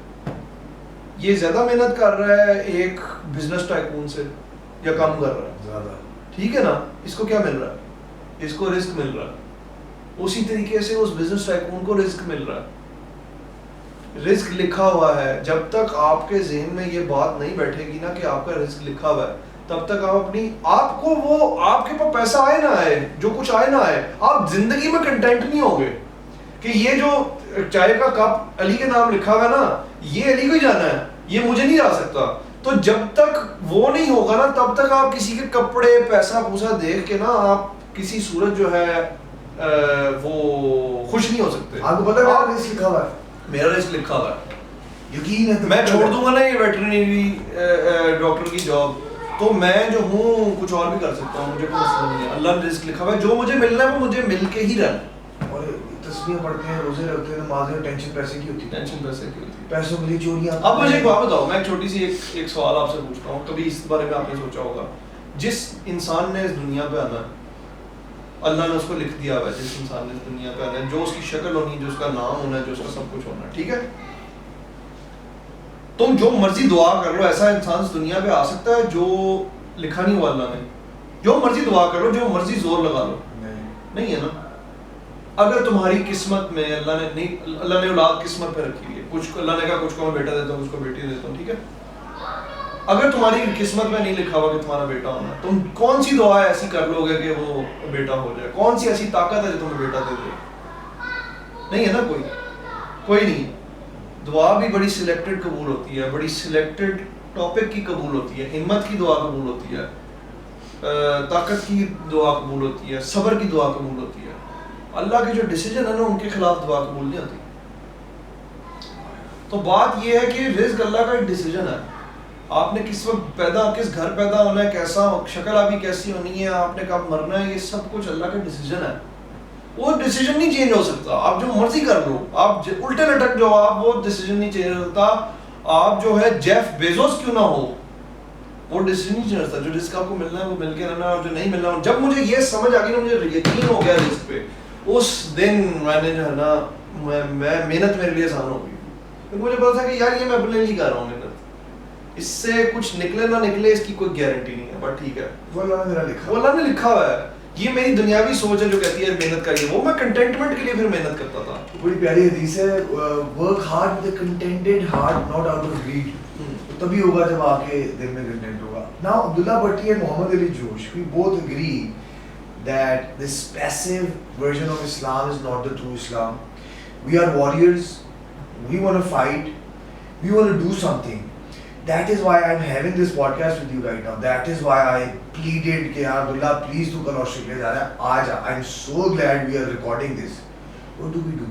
ये ज्यादा मेहनत कर रहा है एक बिजनेस टाइकून से या कम कर रहा है? ज्यादा। ठीक है ना, इसको क्या मिल रहा है? इसको रिस्क मिल रहा है। उसी तरीके से उस बिजनेस टाइकून को रिस्क मिल रहा है। रिस्क लिखा हुआ है। जब तक आपके ज़हन में ये बात नहीं बैठेगी ना कि आपका रिस्क लिखा हुआ है, तब तक आप अपनी आपको वो आपके पास पैसा आए ना आए, जो कुछ आए ना आए, आप जिंदगी में कंटेंट नहीं होगे कि ये जो चाय का कप अली के नाम लिखा हुआ है ना, ये अली को ही जाना है, ये मुझे नहीं जा सकता। तो जब तक वो नहीं होगा ना, तब तक आप किसी के कपड़े पैसा पूसा देख के ना आप किसी सूरत जो है वो खुश नहीं हो सकते। आपको पता है मेरा रिस्क लिखा हुआ है? मेरा रिस्क लिखा हुआ है, यकीन है? मैं छोड़ दूंगा ना ये वेटरनरी डॉक्टर की जॉब, तो मैं जो हूँ कुछ और भी कर सकता हूँ, मुझे कोई मसला नहीं है। अल्लाह ने रिस्क लिखा हुआ है, जो मुझे मिलना है वो मुझे मिल के ही रहना है। और तस्बीह पढ़ते हैं, रोजे रखते हैं, नमाज़ में टेंशन पैसे की होती है। टेंशन पैसे की होती है। पैसों के लिए चोरियां। अब मुझे एक बात बताओ, मैं एक छोटी सी एक सवाल आपसे पूछता हूँ, कभी इस बारे में आपने सोचा होगा? जिस इंसान ने इस दुनिया पे आना है, अल्लाह ने उसको लिख दिया हुआ है, जिस इंसान ने इस दुनिया पे आना है, जो उसकी शक्ल होनी है, जो उसका नाम होना है, जो उसका सब कुछ होना है, ठीक है? तुम जो मर्जी दुआ कर लो, ऐसा इंसान इस दुनिया पे आ सकता है जो लिखा नहीं हुआ अल्लाह ने? जो मर्जी दुआ कर लो, जो मर्जी जोर लगा लो, नहीं है ना? अगर तुम्हारी किस्मत में अल्लाह ने औलाद किस्मत पे रखी हुई है, कुछ अल्लाह ने कहा कुछ को मैं बेटा देता हूँ, कुछ को बेटी देता हूँ, ठीक है? अगर तुम्हारी किस्मत में नहीं लिखा हुआ कि तुम्हारा बेटा होना, तुम कौन सी दुआ ऐसी कर लोगे कि वो बेटा हो जाए? कौन सी ऐसी ताकत है जो तुम्हें बेटा दे दे? नहीं है ना, कोई नहीं है। दुआ भी बड़ी सिलेक्टेड कबूल होती है, बड़ी सिलेक्टेड टॉपिक की कबूल होती है। हिम्मत की दुआ कबूल होती है, ताकत की दुआ कबूल होती है, सब्र की दुआ कबूल होती है। अल्लाह के जो डिसीजन है ना, उनके खिलाफ दुआ कबूल नहीं होती। तो बात यह है कि रिस्क अल्लाह का एक डिसीजन है। आपने किस वक्त किस घर पैदा होना है, कैसा शक्ल आपकी कैसी होनी है, आपने कब मरना है, ये सब कुछ अल्लाह का डिसीजन है। वो डिसीजन नहीं चेंज हो सकता। आप जो मर्जी कर लो, आप उल्टे लटक जाओ, आप वो डिसीजन नहीं चेंज हो सकता। आप जो है जेफ बेजोस क्यों ना हो, वो डिसीजन नहीं चेंज हो सकता। जो रिस्क आपको मिलना है वो मिल के रहना है, और जो नहीं मिलना, जब मुझे ये समझ आ गई ना, मुझे यकीन हो गया रिस्क पे, उस दिन मैंने जो है ना, मैं मेहनत मेरे लिए आसान हो गई। तो मुझे पता था कि यार ये मैं अपने लिए कर रहा हूँ मेहनत, इससे कुछ निकले ना निकले इसकी कोई गारंटी नहीं है, बट ठीक है, वो अल्लाह ने मेरा लिखा, वो अल्लाह ने लिखा हुआ है। ये मेरी दुनियावी सोच है जो कहती है मेहनत करिए, वो मैं कंटेंटमेंट के लिए फिर मेहनत करता था। बड़ी प्यारी हदीस है, work hard with a contented heart, not out of greed. तो तभी होगा जब आपके दिल में कंटेंट होगा। Now Abdullah Bhatti and Mohammad Ali Josh, we both agree that this passive version of Islam is not the true Islam. We are warriors, we want to fight, we want to do something. That is why I'm having this podcast with you right now. That is why I pleaded कि यार Abdullah please तू कल Australia जा रहा है, आ जा। I'm so glad we are recording this. What do we do?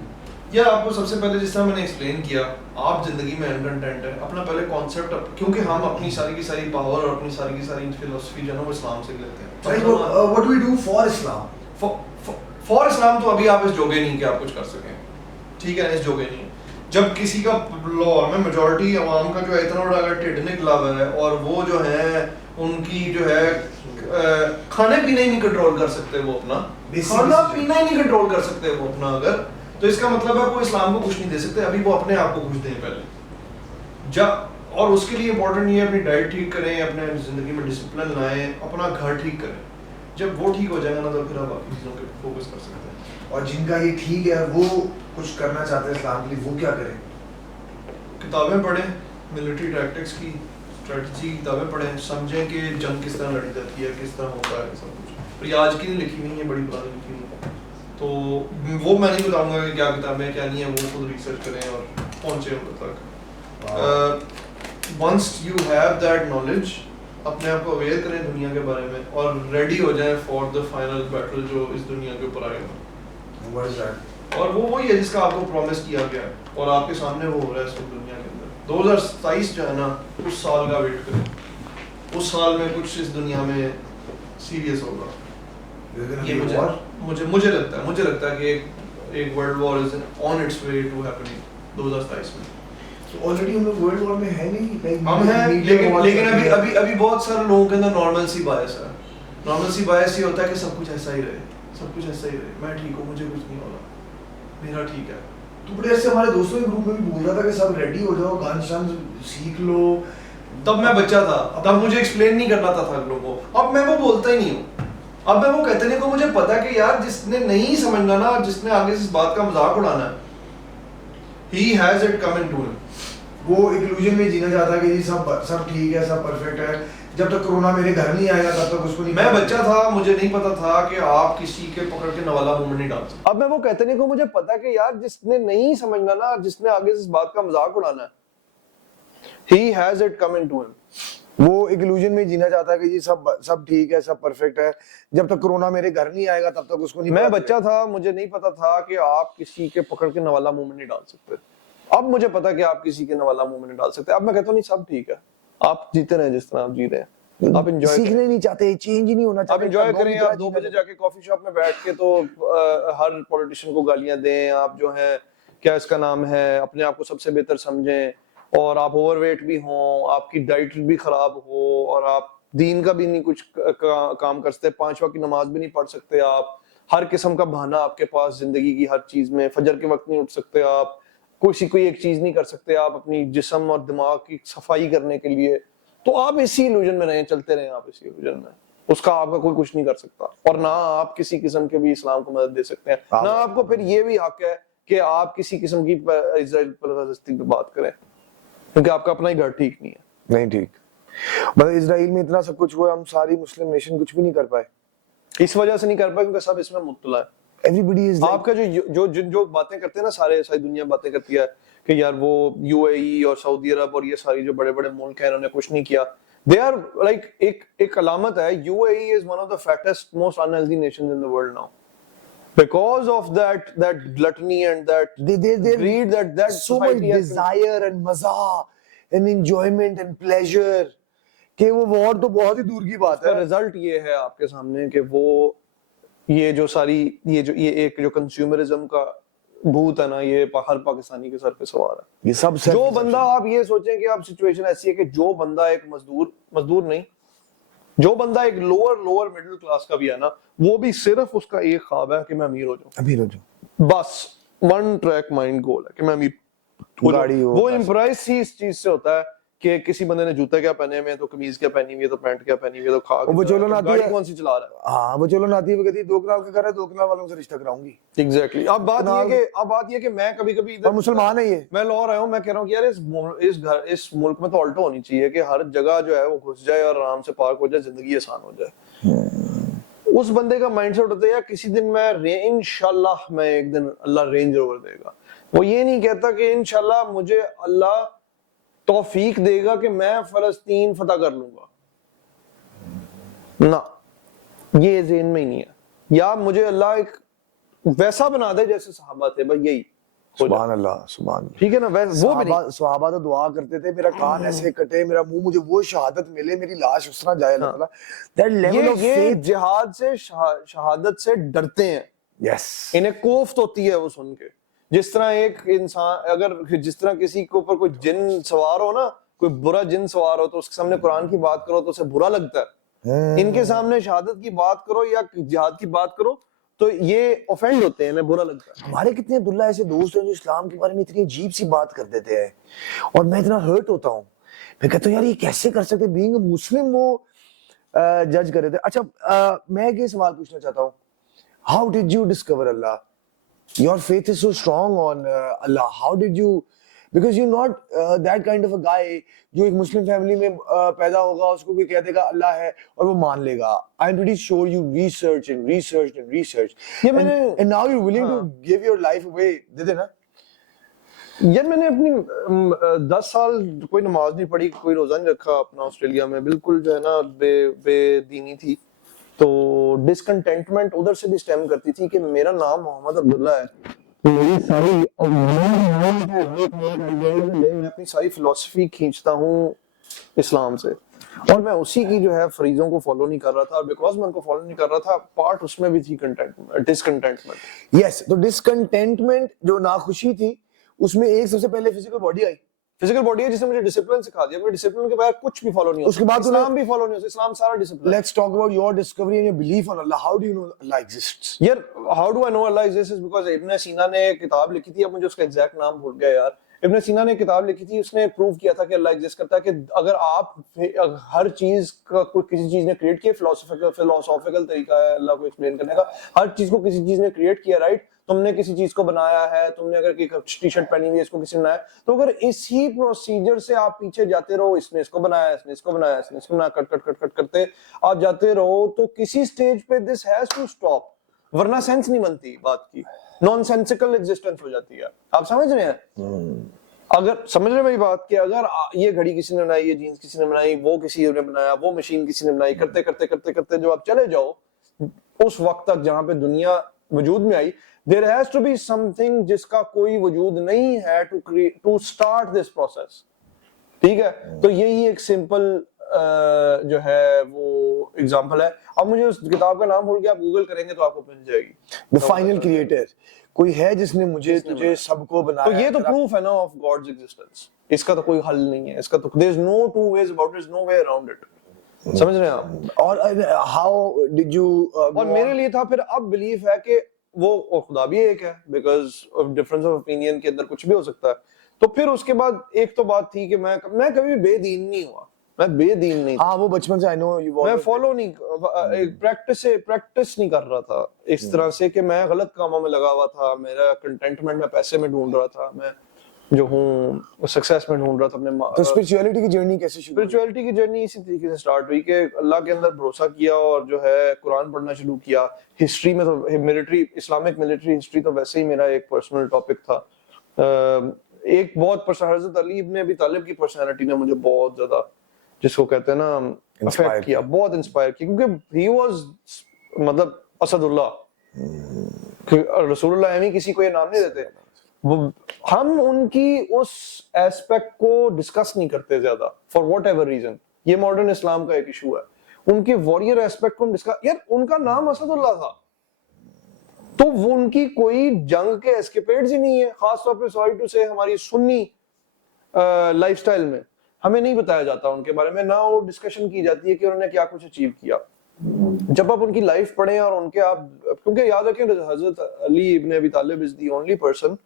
यार आपको सबसे पहले जिस तरह मैंने एक्सप्लेन किया, आप जिंदगी में अनकंटेंट है, अपना पहले कॉन्सेप्ट, क्योंकि हम अपनी सारी की सारी पावर और अपनी सारी की सारी फिलोसफी जो है वो इस्लाम से लेते हैं। What do we do for Islam? For इस्लाम तो अभी आप इस जोगे नहीं कि आप कुछ कर सकें, ठीक है, इस जोगे नहीं। जब किसी का लाहौर में मेजॉरिटी अवाम का जो है इतना बड़ा अगर ढिड निकला हुआ है, और वो जो है उनकी जो है खाने पीने ही नहीं कंट्रोल कर सकते, वो अपना खाना पीना ही नहीं कंट्रोल कर सकते वो अपना, अगर तो इसका मतलब है वो इस्लाम को कुछ नहीं दे सकते। अभी वो अपने आप को कुछ दें पहले जब, और उसके लिए इंपॉर्टेंट ये अपनी डाइट ठीक करें, अपने जिंदगी में डिसिप्लिन लाएं, अपना घर ठीक करें। जब वो ठीक हो जाएगा ना, तो फिर आप बाकी चीज़ों पे फोकस कर सकते हैं। और जिनका ये ठीक है, वो कुछ करना चाहते हैं इस्लाम के लिए, वो क्या करें? किताबें पढ़ें, मिलिट्री टैक्टिक्स की स्ट्रेटजी की किताबें पढ़ें, समझें कि जंग किस तरह लड़ी जाती है, किस तरह होता है सब कुछ। और ये आज की नहीं लिखी हुई है, बड़ी पुरानी लिखी हुई है। तो वो मैं नहीं बताऊंगा कि क्या किताब है क्या नहीं है, वो खुद रिसर्च करें और पहुंचे उन तक। Once you have that knowledge, अपने आप को अवेयर करें दुनिया के बारे में और रेडी हो जाएं फॉर द फाइनल बैटल जो इस दुनिया के ऊपर आएगा। What is that? और वो वही है जिसका आपको प्रॉमिस किया गया है और आपके सामने वो हो रहा है इस वक्त दुनिया के अंदर। 2027 जो है ना, उस साल का वेट करें, उस साल में कुछ इस दुनिया में सीरियस होगा। ये मुझे लगता है कि एक world war is on its way to happening 2027 में। ऑलरेडी हम लोग वर्ल्ड वॉर में है नहीं, हम हैं, लेकिन अभी बहुत सारे लोगों के अंदर नॉर्मल सी बायस है। नॉर्मल सी बायस ये होता है कि सब कुछ ऐसा ही रहे, सब कुछ ऐसा ही रहे, मैं ठीक हूँ, मुझे कुछ नहीं होगा, मेरा ठीक है। तो बड़े ऐसे हमारे दोस्तों के ग्रुप में भी बोल रहा था कि सब रेडी हो जाओ, गान शान सीख लो। तब मैं बच्चा था, तब मुझे एक्सप्लेन नहीं करना था लोगों को। अब मैं वो बोलता ही नहीं हूँ। अब मैं वो कहते नहीं को मुझे पता है कि यार जिसने नहीं समझना ना, जिसने आगे से इस बात का मजाक उड़ाना है, he has it coming to him। वो इल्यूजन में जीना चाहता है कि जी सब ठीक है, सब परफेक्ट है, जब तक कोरोना मेरे घर नहीं आएगा तब तक उसको नहीं। मैं बच्चा था, मुझे नहीं पता था कि आप किसी के पकड़ के नवाला मुंह में नहीं डाल सकते। अब मैं वो कहते नहीं को मुझे पता कि यार जिसने नहीं समझना ना, जिसने आगे से इस बात का मजाक उड़ाना है, he has it coming to him। वो एक इल्यूजन में जीना चाहता है कि जी सब ठीक है, सब परफेक्ट है, जब तक कोरोना मेरे घर नहीं आएगा तब तक उसको नहीं। मैं बच्चा था, मुझे नहीं पता था कि आप किसी के पकड़ के नवाला मुंह में नहीं डाल सकते। अब मुझे पता है कि आप किसी के नवाला मुंह में नहीं डाल सकते। अब मैं कहता हूँ नहीं, सब ठीक है, आप जीते रहे जिस तरह आप जी रहे हैं, आप एंजॉय सीखने नहीं चाहते, चेंज ही नहीं होना चाहते, आप एंजॉय करें। आप 2 बजे जाके कॉफी शॉप में बैठ के तो हर पॉलिटिशियन को गालियां दें, आप जो है क्या इसका नाम है, अपने आप को सबसे बेहतर समझें, और आप ओवरवेट भी हों, आपकी डाइट भी खराब हो, और आप दीन का भी नहीं कुछ काम कर सकते, 5 वक्त की नमाज भी नहीं पढ़ सकते, आप हर किस्म का बहाना आपके पास जिंदगी की हर चीज में, फजर के वक्त नहीं उठ सकते आप, कोई एक चीज नहीं कर सकते आप अपनी जिस्म और दिमाग की सफाई करने के लिए, तो आप इसी इल्यूजन में रहें, चलते रहें आप इसी इल्यूजन में। उसका आपका कोई कुछ नहीं कर सकता, और ना आप किसी किस्म के भी इस्लाम को मदद दे सकते हैं, ना आपको फिर ये भी हक है कि आप किसी किस्म की इजराइल फलस्तीन पे बात करें, क्योंकि आपका अपना ही घर ठीक नहीं है। नहीं ठीक, मतलब इजराइल में इतना सब कुछ हुआ, हम सारी मुस्लिम नेशन कुछ भी नहीं कर पाए। इस वजह से नहीं कर पाए क्योंकि सब इसमें मुब्तला है। एवरीबॉडी इज आपका जो बातें करते हैं ना, सारी दुनिया बातें करती है कि यार वो यूएई और सऊदी अरब और ये सारी जो बड़े बड़े मुल्क हैं, इन्होंने कुछ नहीं किया। दे आर लाइक एक अलामत है, UAE is one of the fattest most unhealthy Nations in the world now, because of that gluttony and that greed, that so much desire and मजा and enjoyment and pleasure कि वो war तो बहुत ही दूर की बात है। रिजल्ट ये है आपके सामने कि वो ये एक जो कंज्यूमरिज्म का भूत है ना, ये हर पाकिस्तानी के सर पे सवार है। ये सब जो बंदा, आप ये सोचें कि आप सिचुएशन ऐसी है कि जो बंदा एक मजदूर नहीं, जो बंदा एक लोअर मिडिल क्लास का भी है ना, वो भी सिर्फ उसका एक ख्वाब है कि मैं अमीर हो जाऊं, बस वन ट्रैक माइंड गोल है कि मैं अमीर हो। वो इंप्रेस ही इस चीज से होता है कि किसी बंदे ने जूते क्या पहने हुए हैं, तो कमीज क्या पहनी हुई है, तो पैंट क्या पहनी हुई है, तो खा वो चलो ना गाड़ी कौन सी चला रहा है। हाँ, वो चलो ना आती है, वो कहती है 2 कनाल का घर है, 2 कनाल वालों से रिश्ता कराऊंगी। एग्जैक्टली। अब बात ये कि मैं कभी-कभी और मुसलमान है ये, मैं लाहौर आया हूं, मैं कह रहा हूं कि यार इस मुल्क में तो ऑल्टो होनी चाहिए कि हर जगह जो है वो घुस जाए और आराम से पार्क हो जाए, जिंदगी आसान हो जाए। उस बंदे का माइंडसेट होता है यार किसी दिन मैं इंशाल्लाह मैं एक दिन अल्लाह रेंज रोवर देगा। वो ये नहीं कहता कि इंशाल्लाह मुझे अल्लाह तौफीक देगा कि मैं फलस्तीन फतह कर लूंगा, ना, ये ज़हन में ही नहीं है। या मुझे अल्लाह एक वैसा बना दे जैसे सहाबा थे, भाई यही सुभान अल्लाह, सुभान अल्लाह। ठीक है ना, वैसे वो भी नहीं। सहाबा तो दुआ करते थे, मेरा कान ऐसे कटे, मेरा मुंह, मुझे वो शहादत मिले, मेरी लाश उस तरह जाए, अल्लाह ताला। दैट लेवल ऑफ फेथ, जिहाद से शहादत से डरते हैं। यस, इन्हें कोफ्त होती है वो सुन के। जिस तरह एक इंसान, अगर जिस तरह किसी के ऊपर कोई जिन सवार हो ना, कोई बुरा जिन सवार हो, तो उसके सामने कुरान की बात करो तो उसे बुरा लगता है। इनके सामने शहादत की बात करो या जिहाद की बात करो तो ये ऑफेंड होते हैं, इन्हें बुरा लगता है। हमारे कितने अब्दुल्ला ऐसे दोस्त हैं जो इस्लाम के बारे में इतनी अजीब सी बात कर देते हैं, और मैं इतना हर्ट होता हूँ। मैं कहता हूँ यार ये कैसे कर सकते, बीइंग अ मुस्लिम वो जज कर रहे थे। अच्छा, मैं ये सवाल पूछना चाहता हूँ, how did you discover Allah? Your faith is so strong on Allah. How did you, because you're not that kind of a guy जो एक मुस्लिम फैमिली में पैदा होगा, उसको भी कह देगा अल्लाह है और वो मान लेगा. I'm pretty sure you research. ये मैंने and now you're willing to give your life away. दे देना. यार मैंने अपनी 10 साल कोई नमाज नहीं पढ़ी, कोई रोजा नहीं रखा अपना ऑस्ट्रेलिया में, बिल्कुल जो है ना बेदीनी थी. तो डिसकंटेंटमेंट उधर से भी स्टेम करती थी कि मेरा नाम मोहम्मद अब्दुल्ला है, मेरी सारी मैं अपनी सारी फिलॉसफी खींचता हूँ इस्लाम से, और मैं उसी की जो है फरीजों को फॉलो नहीं कर रहा था. और बिकॉज मैं उनको फॉलो नहीं कर रहा था, पार्ट उसमें भी थी डिसकंटेंटमेंट. यस, तो डिसकंटेंटमेंट जो नाखुशी थी उसमें एक सबसे पहले फिजिकल बॉडी आई. फिजिकल बॉडी है जिसने मुझे डिसिप्लिन सिखा दिया. मुझे डिसिप्लिन के बगैर कुछ भी फॉलो नहीं होता. उसके बाद इस्लाम भी फॉलो नहीं होता. इस्लाम सारा discipline. Let's talk about your discovery and your belief on Allah. How do you know Allah exists? यार how do I know Allah exists? Because Ibn Sina ने एक किताब लिखी थी, अब मुझे उसका एग्जैक्ट नाम भूल गया यार. इब्न सीना ने एक किताब लिखी थी, उसने प्रूव किया था कि अल्लाह एग्जिस्ट करता है. कि अगर आप हर चीज का कोई किसी चीज ने क्रिएट किया, फिलोसॉफिकल तरीका है अल्लाह को एक्सप्लेन करने का. हर चीज को किसी चीज ने क्रिएट किया, राइट? तुमने किसी चीज को बनाया है, तुमने अगर टी शर्ट पहनी हुई है, इसको किसी ने बनाया, तो अगर इसी प्रोसीजर से आप पीछे जाते रहो, इसने इसको बनाया, इसने इसको बनाया, इसने इसको बनाया, कट करते आप जाते रहो, तो किसी स्टेज पे दिस हैज टू स्टॉप, वरना सेंस नहीं बनती बात की. नॉनसेंसिकल एग्जिस्टेंस हो जाती है. आप समझ रहे हैं? अगर समझ रहे मेरी बात कि अगर ये घड़ी किसी ने बनाई, ये जीन्स किसी ने बनाई, वो किसी ने बनाया, वो मशीन किसी ने बनाई, करते जब आप चले जाओ उस वक्त तक जहां पे दुनिया वजूद में आई, there has to be something जिसका कोई वजूद नहीं है to start this process. ठीक है? तो यही एक सिंपल जो है वो एग्जांपल है. अब मुझे उस किताब का नाम भूल गया, आप गूगल करेंगे तो आपको मिल जाएगी. The final creator. कोई है जिसने मुझे तुझे सबको बनाया. तो ये तो प्रूफ है ना ऑफ गॉड्स एग्जिस्टेंस. इसका तो कोई हल नहीं है. इसका तो there is no two ways about it, there is no way around it. समझ रहे हैं आप? और how did you और मेरे लिए था फिर अब बिलीफ है कि वो खुदा भी एक है, because of difference of opinion के अंदर कुछ भी हो सकता है. तो फिर उसके बाद एक तो बात थी कि मैं कभी बेदीन नहीं हुआ. मैं बेदीन नहीं. हाँ, वो बचपन से आई नो यू. मैं फॉलो नहीं, प्रैक्टिस नहीं कर रहा था इस तरह से कि मैं गलत कामों में लगा हुआ था. मेरा कंटेंटमेंट मैं पैसे में ढूंढ रहा था, मैं जो हूँ सक्सेस में ढूंढ रहा था अपने. तो स्पिरिचुअलिटी की जर्नी कैसे शुरू? स्पिरिचुअलिटी की जर्नी इसी तरीके से स्टार्ट हुई कि अल्लाह के अंदर भरोसा किया और जो है कुरान पढ़ना शुरू किया. हिस्ट्री में तो मिलिट्री, इस्लामिक मिलिट्री हिस्ट्री तो वैसे ही मेरा एक पर्सनल टॉपिक था. एक बहुत हज़रत अली इब्न अबी तालिब की पर्सनालिटी ने मुझे बहुत ज्यादा, जिसको कहते हैं ना, अफेक्ट किया, बहुत इंस्पायर किया, क्योंकि ही वाज मतलब असदुल्लाह. रसूलुल्लाह एमी किसी को ये नाम नहीं देते. हम उनकी उस एस्पेक्ट को डिस्कस नहीं करते ज्यादा फॉर व्हाट एवर रीजन. ये मॉडर्न इस्लाम का एक इशू है. उनके वॉरियर एस्पेक्ट को हम डिस्कस, यार उनका नाम असदुल्लाह था, तो वो उनकी कोई जंग के एस्केपेड्स ही नहीं है. खासतौर पे सॉरी टू से हमारी सुन्नी लाइफस्टाइल में हमें नहीं बताया जाता उनके बारे में, ना वो डिस्कशन की जाती है कि उन्होंने क्या कुछ अचीव किया. जब आप उनकी लाइफ पढ़ें और उनके आप, क्योंकि याद रखें हजरत अली इब्न अबी तालिब इज द ओनली पर्सन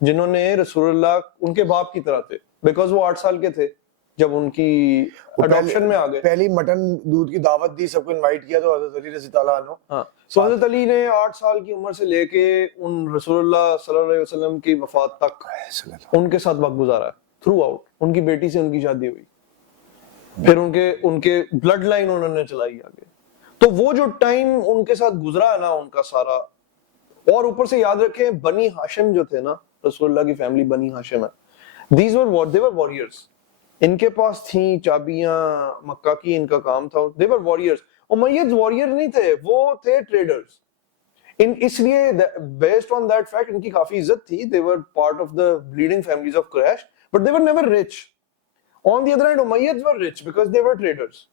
जिन्होंने रसूलुल्लाह उनके बाप की तरह थे, बिकॉज वो 8 साल के थे जब उनकी अडॉप्शन में आ गए. पहली मटन दूध की दावत दी, सबको इनवाइट किया, तो हजरत अली रज़ी अल्लाह अन्हु. हाँ, सो हजरत अली ने 8 साल की उम्र से लेके उन रसूलुल्लाह सल्लल्लाहु अलैहि वसल्लम की वफात तक उनके साथ वक्त गुजारा है थ्रू आउट. उनकी बेटी से उनकी शादी हुई, फिर उनके ब्लड लाइन उन्होंने चलाई आगे. तो वो जो टाइम उनके साथ गुजरा है ना उनका सारा, और ऊपर से याद रखें बनी हाशिम जो थे ना, रसूलुल्लाह की फैमिली बनी हाशिम है. दे वर वॉरियर्स. इनके पास थी चाबियां मक्का की, इनका काम था. दे वर वॉरियर्स. उमय्यद वॉरियर नहीं थे, वो थे ट्रेडर्स. इसलिए बेस्ड ऑन दैट फैक्ट इनकी काफी इज्जत थी. They were part of the leading families of Quraysh, but they were never rich. On the other hand Umayyad were rich because they were traders.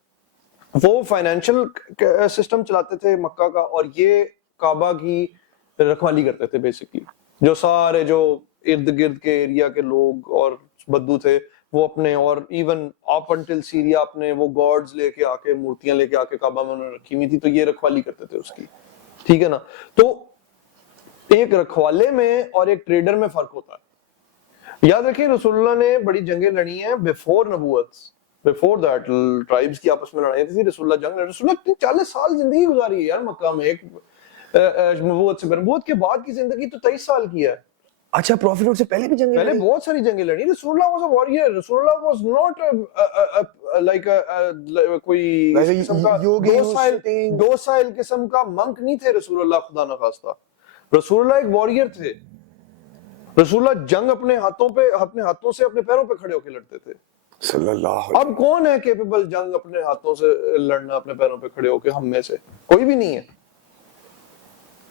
वो फाइनेंशियल सिस्टम चलाते थे मक्का का, और ये काबा की रखवाली करते थे बेसिकली. जो सारे जो इर्द गिर्द के एरिया के लोग और बद्दू थे, वो अपने, और इवन अप अंटिल सीरिया अपने वो गॉड्स लेके आके, मूर्तियां लेके आके काबा में उन्होंने रखी हुई थी, तो ये रखवाली करते थे उसकी. ठीक है ना? तो एक रखवाले में और एक ट्रेडर में फर्क होता है. याद रखिए रसूलुल्लाह ने बड़ी जंगें लड़ी हैं बिफोर नबूवत. बिफोर दैट ट्राइब्स की आपस में लड़ाई थी. रसूलुल्लाह 40 साल जिंदगी गुजारी है यार मक्का में. एक नबूवत से, नबूवत के बाद की जिंदगी तो 23 साल की है. अच्छा प्रॉफिट रोड से पहले भी जंग पहले लड़ी? बहुत सारी जंगें लड़ी। रसूलुल्लाह वाज अ वॉरियर, रसूलुल्लाह वाज नॉट लाइक कोई वैसे इस किस्म का योगी docile किस्म का मंक नहीं थे रसूलुल्लाह, खुदा ना खास्ता। रसूलुल्लाह एक वॉरियर थे। रसूलुल्लाह जंग अपने हाथों से अपने पैरों पे खड़े होकर लड़ते थे। सल्लल्लाहु अब कौन है कैपेबल जंग अपने हाथों से लड़ना अपने पैरों पे खड़े होकर? हम में से कोई भी नहीं है।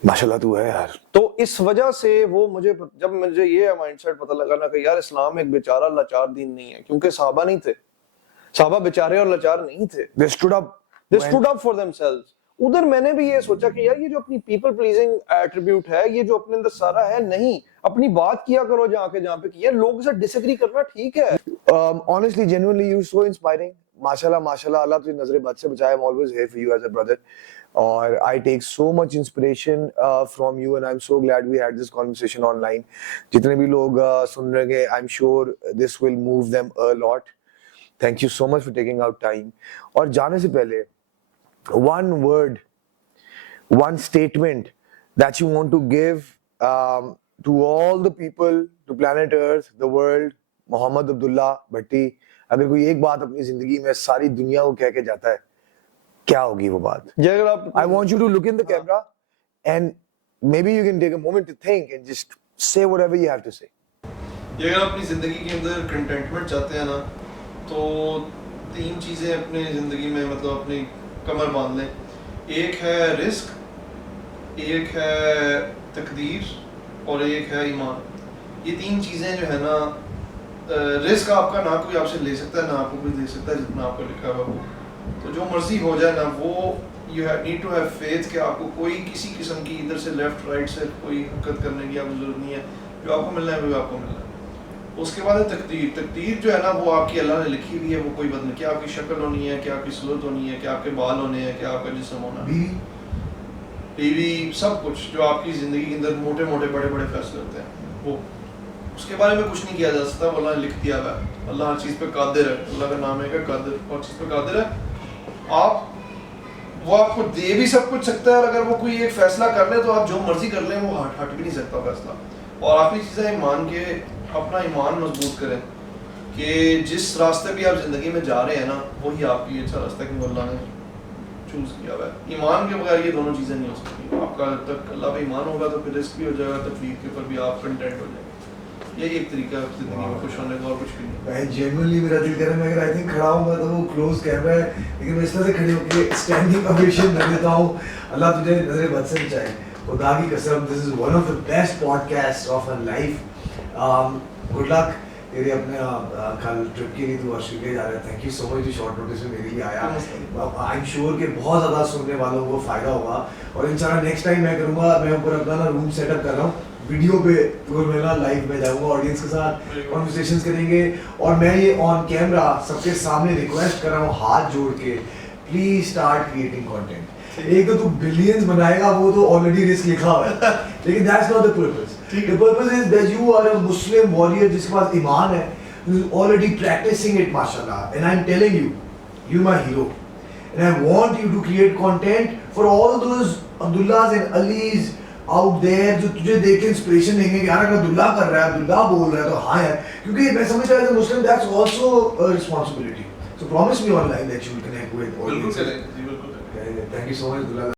माशाल्लाह तू है यार। तो इस वजह से जब मुझे ये माइंडसेट पता लगा ना कि यार इस्लाम एक बेचारा लाचार दीन नहीं है, क्योंकि सहाबा नहीं थे, सहाबा बेचारे और लाचार नहीं थे। They stood up for themselves. उधर मैंने भी ये सोचा कि यार ये जो अपनी पीपल प्लीजिंग एट्रीब्यूट है, ये जो अपने अंदर सारा है, नहीं, अपनी बात किया करो जहाँ पे कि यार लोगों से डिसएग्री करना ठीक है। Honestly, genuinely, you so inspiring. माशाल्लाह माशाल्लाह, अल्लाह तुझे नजरे बद से बचाए. I'm always here for you as a brother. और I take so much inspiration from you, and I'm so glad we had this conversation online. जितने भी लोग सुन रहे हैं, I'm sure this will move them a lot. Thank you so much for taking out time. और जाने से पहले, one word, one statement that you want to give to all the people, to planet Earth, the world, Mohammad Abdullah भट्टी, अगर कोई एक बात अपनी जिंदगी में सारी दुनिया को कह के जाता है, क्या होगी वो बात? अगर आप I want you to look in the camera and maybe you can take a moment to think and just say whatever you have to say. ये अगर अपनी ज़िंदगी के अंदर कंटेंटमेंट चाहते हैं ना, तो 3 चीज़ें अपनी ज़िंदगी में मतलब अपनी कमर बांध लें। एक है रिस्क, एक है तकदीर और एक है ईमान। ये 3 चीज़ें जो है ना, रिस्क आपका ना कोई आपसे ले सकता है, ना आपको कोई दे सकता है जितना आपको लिखा हुआ वो। तो जो मर्जी हो जाए ना, वो you need to have faith कि आपको कोई किसी किस्म की इधर से लेफ्ट राइट से कोई हरकत करने की आपको जरूरत नहीं है। जो आपको मिलना है वो आपको मिलना है। उसके बाद है तकदीर। तकदीर जो है ना, वो आपकी अल्लाह ने लिखी हुई है, वो कोई बदल, क्या आपकी शक्ल होनी है, क्या आपकी सूरत होनी है, क्या आपके बाल होने हैं, क्या आपका जिस्म होना है, बीवी, सब कुछ जो आपकी ज़िंदगी के अंदर मोटे मोटे बड़े बड़े फैसले होते हैं, वो उसके बारे में कुछ नहीं किया जा सकता। वो अल्लाह ने लिख दिया हुआ है। अल्लाह हर चीज़ पे कादिर है। अल्लाह का नाम है कादिर, हर चीज़ पे कादिर है। वो आपको दे भी सब कुछ सकता है, और अगर वो कोई एक फैसला कर ले तो आप जो मर्जी कर लें, वो हट भी नहीं सकता फैसला। और आखिरी चीज़ है ईमान के, अपना ईमान मजबूत करें कि जिस रास्ते भी आप ज़िंदगी में जा रहे हैं ना, वही आपकी अच्छा रास्ता है, क्योंकि अल्लाह ने चूज़ किया हुआ है। ईमान के बगैर ये दोनों चीज़ें नहीं हो सकती। आपका जब तक अल्लाह पे ईमान होगा तो फिर रिस्क भी हो जाएगा, तकलीफ के ऊपर भी आप कंटेंट हो जाएंगे। यही एक तरीका है ज़िंदगी में खुश होने का, और कुछ भी नहीं। मैं जेन्युइनली मेरा दिल करे, मैं अगर आई थिंक खड़ा हूँगा तो वो क्लोज कैमरा है, लेकिन मैं इस तरह से खड़े होकर स्टैंडिंग ओवेशन दे देता हूँ। अल्लाह तुझे नजरे बद से बचाए, खुदा की कसम। This is one of the best podcast of my life. Good luck तेरे अपने कल ट्रिप के लिए, तू ऑस्ट्रेलिया जा रहा है। थैंक यू सो मच जो शॉर्ट नोटिस में मेरे लिए आया। आई एम श्योर कि बहुत ज़्यादा सुनने वालों को फ़ायदा होगा, और इंशाल्लाह नेक्स्ट टाइम मैं करूँगा, मैं ऊपर अपना ना रूम सेटअप कर रहा हूँ, वीडियो पे तो मैं ना लाइव में जाऊँगा, ऑडियंस के साथ कॉन्वर्सेशंस करेंगे, और मैं ये ऑन कैमरा सबके सामने रिक्वेस्ट कर रहा हूँ हाथ जोड़ के, प्लीज स्टार्ट क्रिएटिंग कंटेंट। एक तो तू बिलियंस बनाएगा, वो तो ऑलरेडी रिस्क लिखा हुआ है, लेकिन that's not the purpose. The purpose is that you are a Muslim warrior जिसके पास ईमान है, who is already practicing it, mashallah, and I'm telling you, you're my hero, and I want you to create content for all those Abdullahs and Alis out there जो तुझे देख के inspiration लेंगे कि यार अगर अब्दुल्ला कर रहा है, अब्दुल्ला बोल रहा है, तो हाँ यार, क्योंकि मैं समझता हूँ मुस्लिम that's also a responsibility. So promise me online that you will connect with audience. बिल्कुल करेंगे जी, बिल्कुल करेंगे। Thank you so much Abdullah.